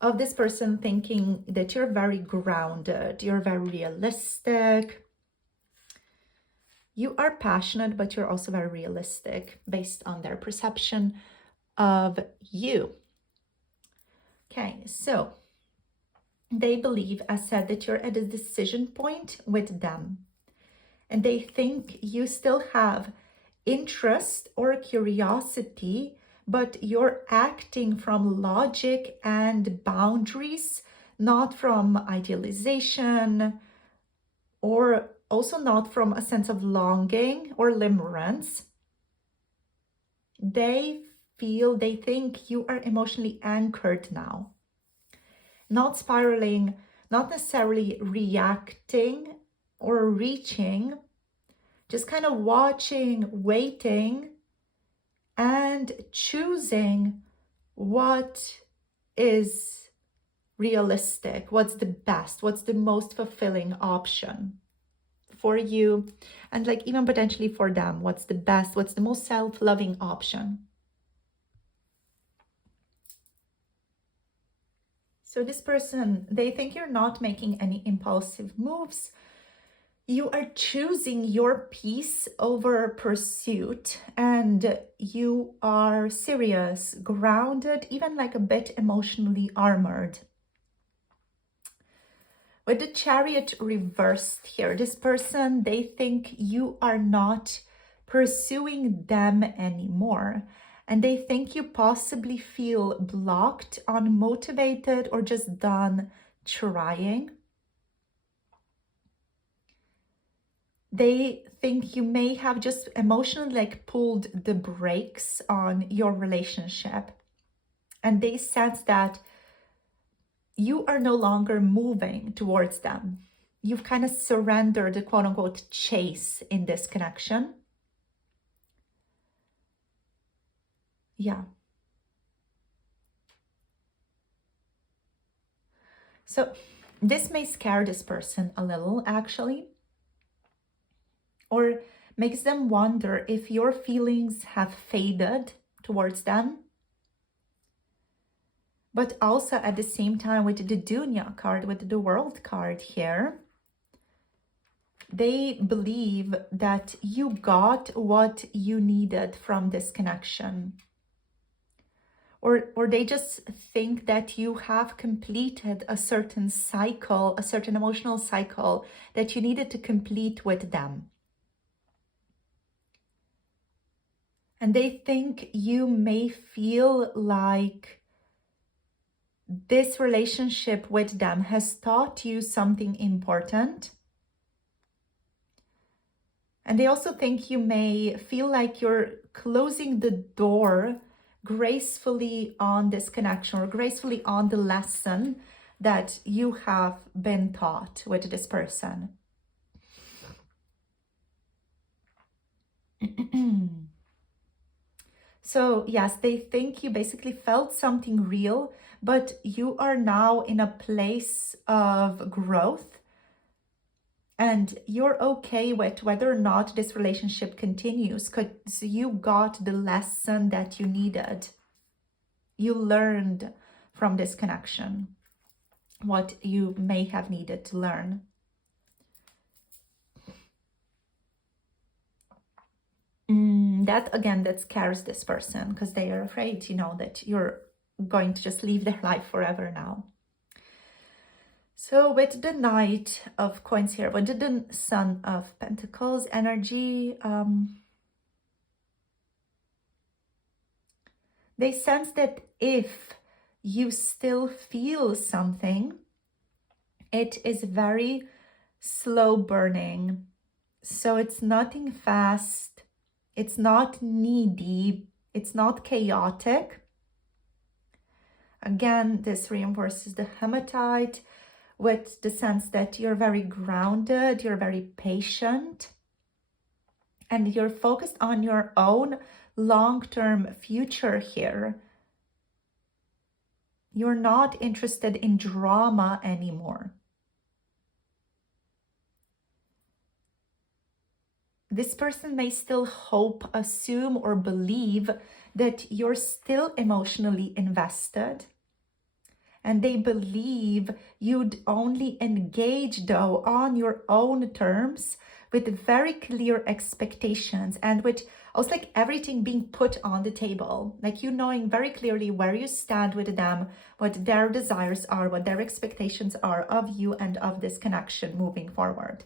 of this person thinking that you're very grounded, you're very realistic. You are passionate, but you're also very realistic based on their perception of you. Okay, so they believe, as said, that you're at a decision point with them. And they think you still have interest or curiosity, but you're acting from logic and boundaries, not from idealization, or also not from a sense of longing or limerence. They think you are emotionally anchored now, not spiraling, not necessarily reacting or reaching, just kind of watching, waiting, and choosing what is realistic, what's the best, what's the most fulfilling option for you, and like even potentially for them, what's the best, what's the most self-loving option. So this person, they think you're not making any impulsive moves. You are choosing your peace over pursuit, and you are serious, grounded, even like a bit emotionally armored. With the Chariot reversed here, this person, they think you are not pursuing them anymore. And they think you possibly feel blocked, unmotivated, or just done trying. They think you may have just emotionally like pulled the brakes on your relationship. And they sense that you are no longer moving towards them. You've kind of surrendered the quote unquote chase in this connection. Yeah. So this may scare this person a little, actually, or makes them wonder if your feelings have faded towards them. But also at the same time, with the Dunya card, with the World card here, they believe that you got what you needed from this connection. Or they just think that you have completed a certain cycle, a certain emotional cycle that you needed to complete with them. And they think you may feel like this relationship with them has taught you something important. And they also think you may feel like you're closing the door gracefully on this connection, or gracefully on the lesson that you have been taught with this person. So yes, they think you basically felt something real, but you are now in a place of growth, and you're okay with whether or not this relationship continues because you got the lesson that you needed. You learned from this connection what you may have needed to learn. That again, that scares this person because they are afraid, that you're going to just leave their life forever now. So with the Knight of Coins here, with the Son of Pentacles energy, they sense that if you still feel something, it is very slow burning. So it's nothing fast, it's not needy, it's not chaotic. Again, this reinforces the Hematite with the sense that you're very grounded, you're very patient, and you're focused on your own long-term future here. You're not interested in drama anymore. This person may still hope, assume, or believe that you're still emotionally invested. And they believe you'd only engage, though, on your own terms with very clear expectations and with also like everything being put on the table. Like you knowing very clearly where you stand with them, what their desires are, what their expectations are of you and of this connection moving forward.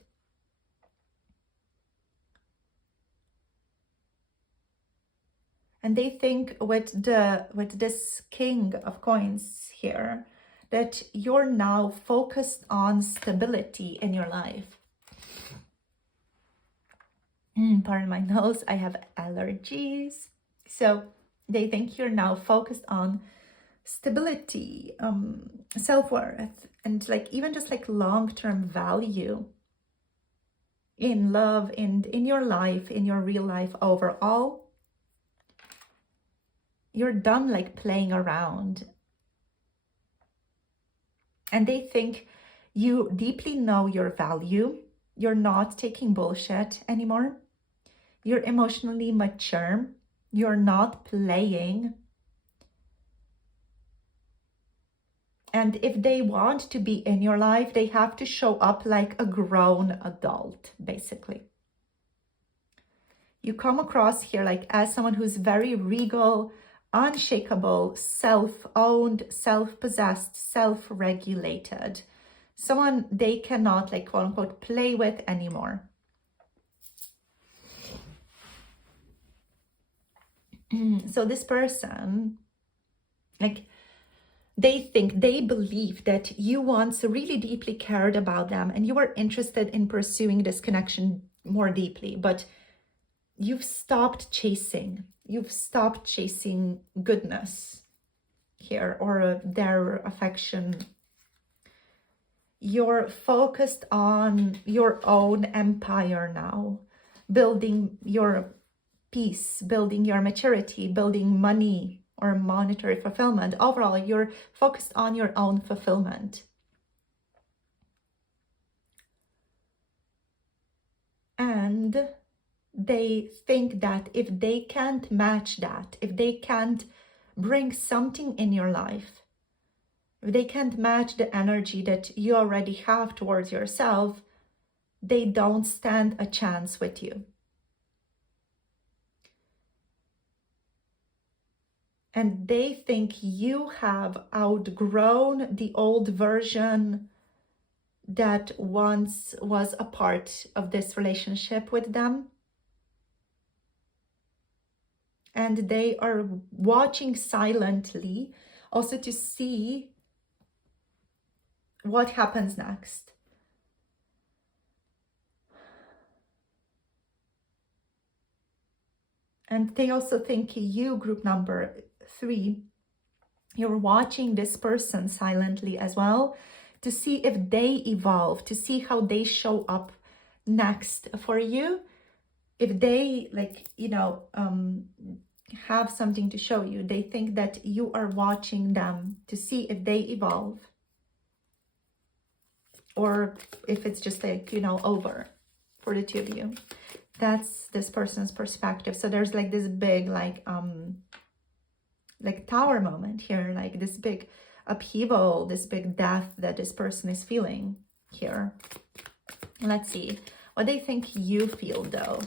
And they think with this King of Coins here that you're now focused on stability in your life. Pardon my nose, I have allergies. So they think you're now focused on stability, self-worth, and like even just like long-term value in love and in your life, in your real life overall. You're done like playing around. And they think you deeply know your value. You're not taking bullshit anymore. You're emotionally mature. You're not playing. And if they want to be in your life, they have to show up like a grown adult, basically. You come across here like as someone who's very regal, unshakable, self-owned, self-possessed, self-regulated. Someone they cannot, like, quote unquote, play with anymore. So this person, like, they believe that you once really deeply cared about them and you were interested in pursuing this connection more deeply, but you've stopped chasing. You've stopped chasing goodness here or their affection. You're focused on your own empire now, building your peace, building your maturity, building money or monetary fulfillment. Overall, you're focused on your own fulfillment. And they think that if they can't match that, if they can't bring something in your life, if they can't match the energy that you already have towards yourself, they don't stand a chance with you. And they think you have outgrown the old version that once was a part of this relationship with them. And they are watching silently also to see what happens next. And they also think you, group number 3, you're watching this person silently as well to see if they evolve, to see how they show up next for you. If they, like, you know, have something to show you, they think that you are watching them to see if they evolve. Or if it's just like, you know, over for the two of you. That's this person's perspective. So there's like this big, like tower moment here, like this big upheaval, this big death that this person is feeling here. Let's see what they think you feel though.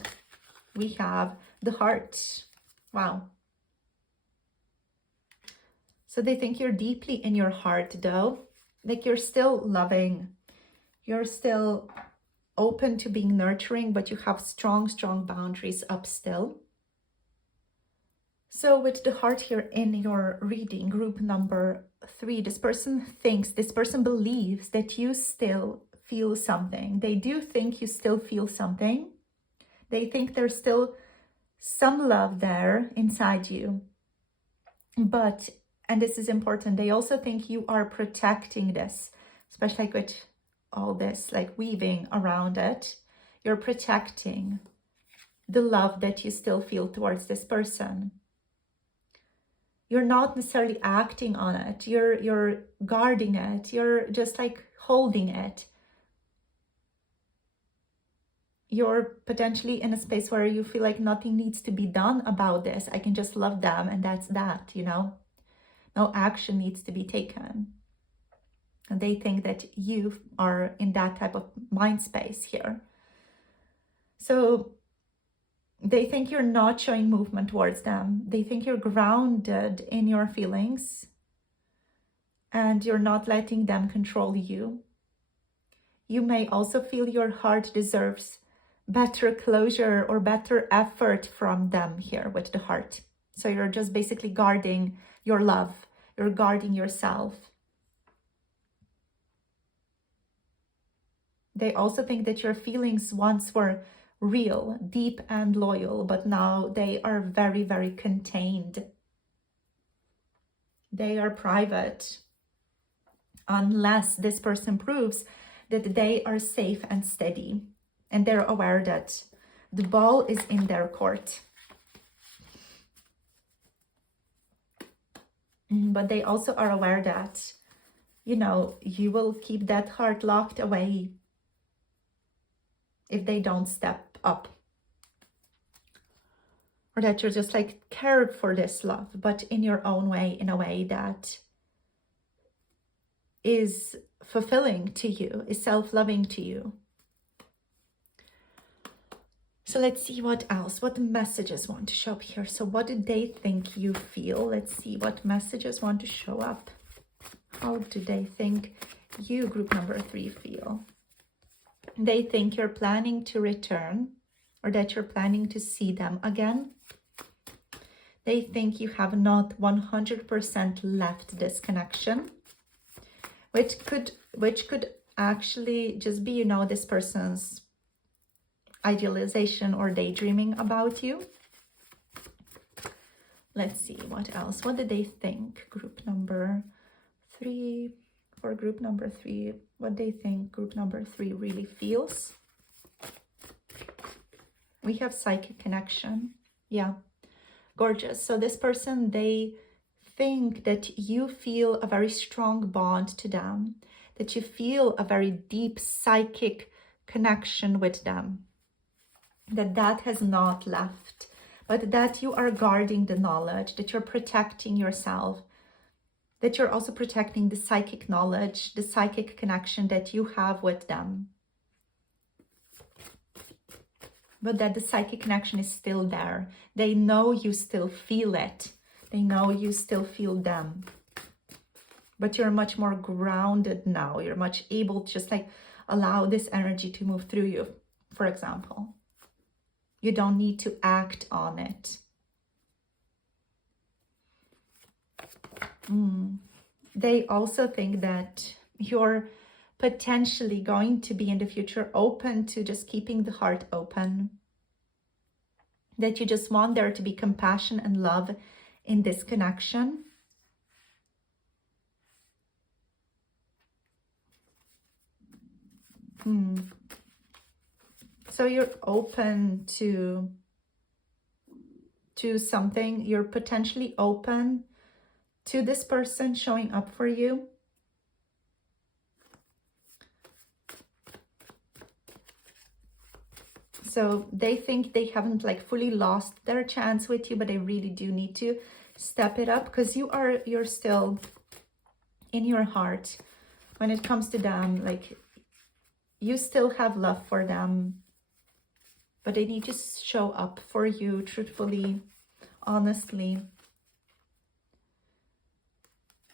We have the heart. Wow. So they think you're deeply in your heart though, like you're still loving, you're still open to being nurturing, but you have strong boundaries up still. So with the heart here in your reading, group number 3, this person believes that you still feel something. They do think you still feel something. They think there's still some love there inside you. But, and this is important, they also think you are protecting this, especially like with all this like weaving around it. You're protecting the love that you still feel towards this person. You're not necessarily acting on it. You're guarding it. You're just like holding it. You're potentially in a space where you feel like nothing needs to be done about this. I can just love them and that's that, you know? No action needs to be taken. And they think that you are in that type of mind space here. So they think you're not showing movement towards them. They think you're grounded in your feelings and you're not letting them control you. You may also feel your heart deserves better closure or better effort from them here with the heart. So you're just basically guarding your love. You're guarding yourself. They also think that your feelings once were real, deep and loyal, but now they are very, very contained. They are private unless this person proves that they are safe and steady and they're aware that the ball is in their court. But they also are aware that, you know, you will keep that heart locked away if they don't step up. Or that you're just like cared for this love, but in your own way, in a way that is fulfilling to you, is self-loving to you. So let's see what else, what messages want to show up here. So what do they think you feel? Let's see what messages want to show up. How do they think you, group number 3, feel? They think you're planning to return or that you're planning to see them again. They think you have not 100% left this connection, which could actually just be, you know, this person's idealization or daydreaming about you. Let's see what else. What did they think? Group number 3. For group number 3, what they think group number 3 really feels. We have psychic connection. Yeah, gorgeous. So this person, they think that you feel a very strong bond to them, that you feel a very deep psychic connection with them, that has not left, but that you are guarding the knowledge, that you're protecting yourself, that you're also protecting the psychic knowledge, the psychic connection that you have with them. But that the psychic connection is still there. They know you still feel it. They know you still feel them. But you're much more grounded now. You're much able to just like allow this energy to move through you, for example. You don't need to act on it. They also think that you're potentially going to be in the future open to just keeping the heart open. That you just want there to be compassion and love in this connection. So you're open to something. You're potentially open to this person showing up for you. So they think they haven't like fully lost their chance with you, but they really do need to step it up, because you're still in your heart when it comes to them. Like, you still have love for them, but they need to show up for you truthfully, honestly.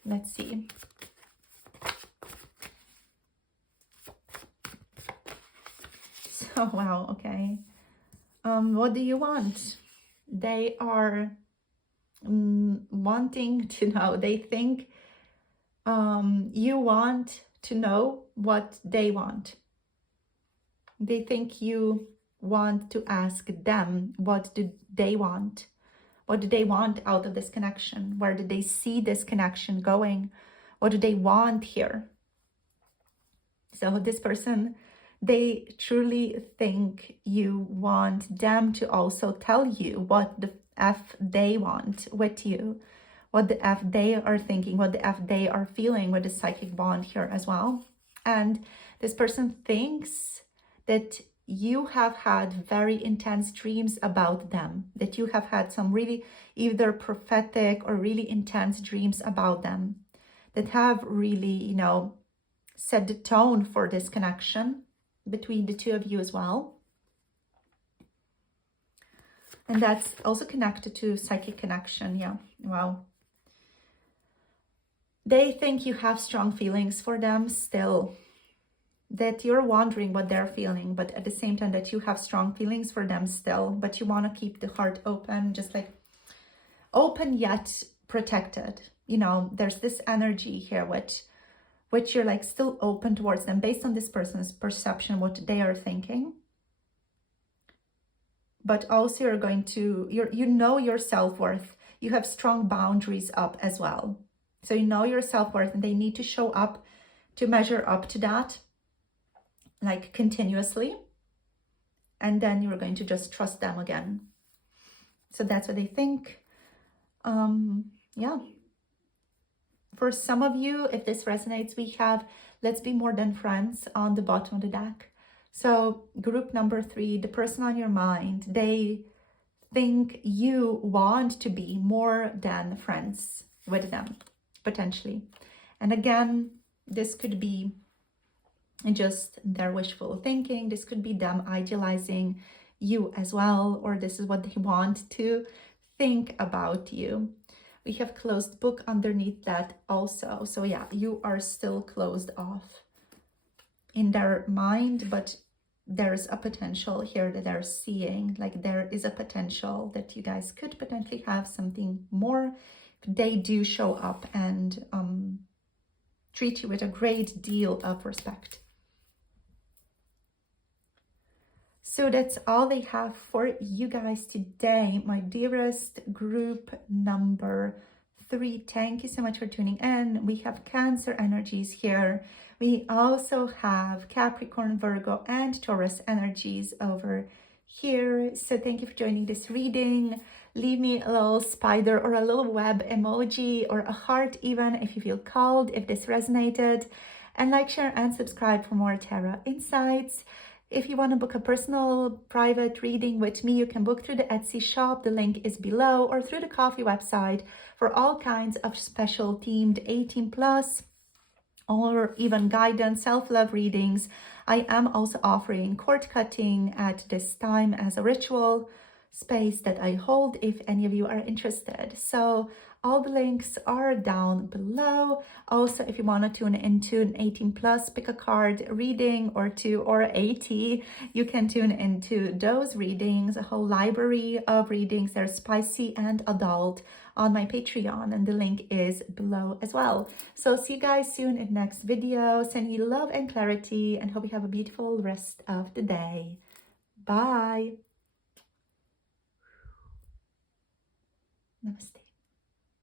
Let's see. So, wow, okay. What do you want? They are wanting to know. They think you want to know what they want. They think you want to ask them, what do they want? What do they want out of this connection? Where do they see this connection going? What do they want here? So this person, they truly think you want them to also tell you what the F they want with you, what the F they are thinking, what the F they are feeling with the psychic bond here as well. And this person thinks that you have had very intense dreams about them, that you have had some really either prophetic or really intense dreams about them that have really, you know, set the tone for this connection between the two of you as well. And that's also connected to psychic connection. Yeah, wow. They think you have strong feelings for them still, that you're wondering what they're feeling, but at the same time that you have strong feelings for them still, but you want to keep the heart open, just like open yet protected. You know, there's this energy here which you're like still open towards them based on this person's perception, what they are thinking. But also you're going to, you know your self-worth. You have strong boundaries up as well. So you know your self-worth and they need to show up to measure up to that, like continuously. And then you're going to just trust them again. So that's what they think. Yeah. For some of you, if this resonates, we have let's be more than friends on the bottom of the deck. So group number 3, the person on your mind, they think you want to be more than friends with them, potentially. And again, this could be just their wishful thinking. This could be them idealizing you as well, or this is what they want to think about you. We have closed book underneath that also. So yeah, you are still closed off in their mind, but there's a potential here that they're seeing. Like there is a potential that you guys could potentially have something more. They do show up and treat you with a great deal of respect. So that's all they have for you guys today, my dearest group number 3. Thank you so much for tuning in. We have Cancer energies here. We also have Capricorn, Virgo, and Taurus energies over here. So thank you for joining this reading. Leave me a little spider or a little web emoji or a heart even if you feel called, if this resonated. And like, share, and subscribe for more tarot insights. If you want to book a personal private reading with me, you can book through the Etsy shop. The link is below, or through the Coffee website for all kinds of special themed 18+, or even guidance, self-love readings. I am also offering cord cutting at this time as a ritual space that I hold if any of you are interested. So all the links are down below. Also, if you want to tune into an 18+, pick a card reading or 2 or 80, you can tune into those readings, a whole library of readings. They're spicy and adult on my Patreon, and the link is below as well. So see you guys soon in the next video. Send you love and clarity, and hope you have a beautiful rest of the day. Bye. Namaste.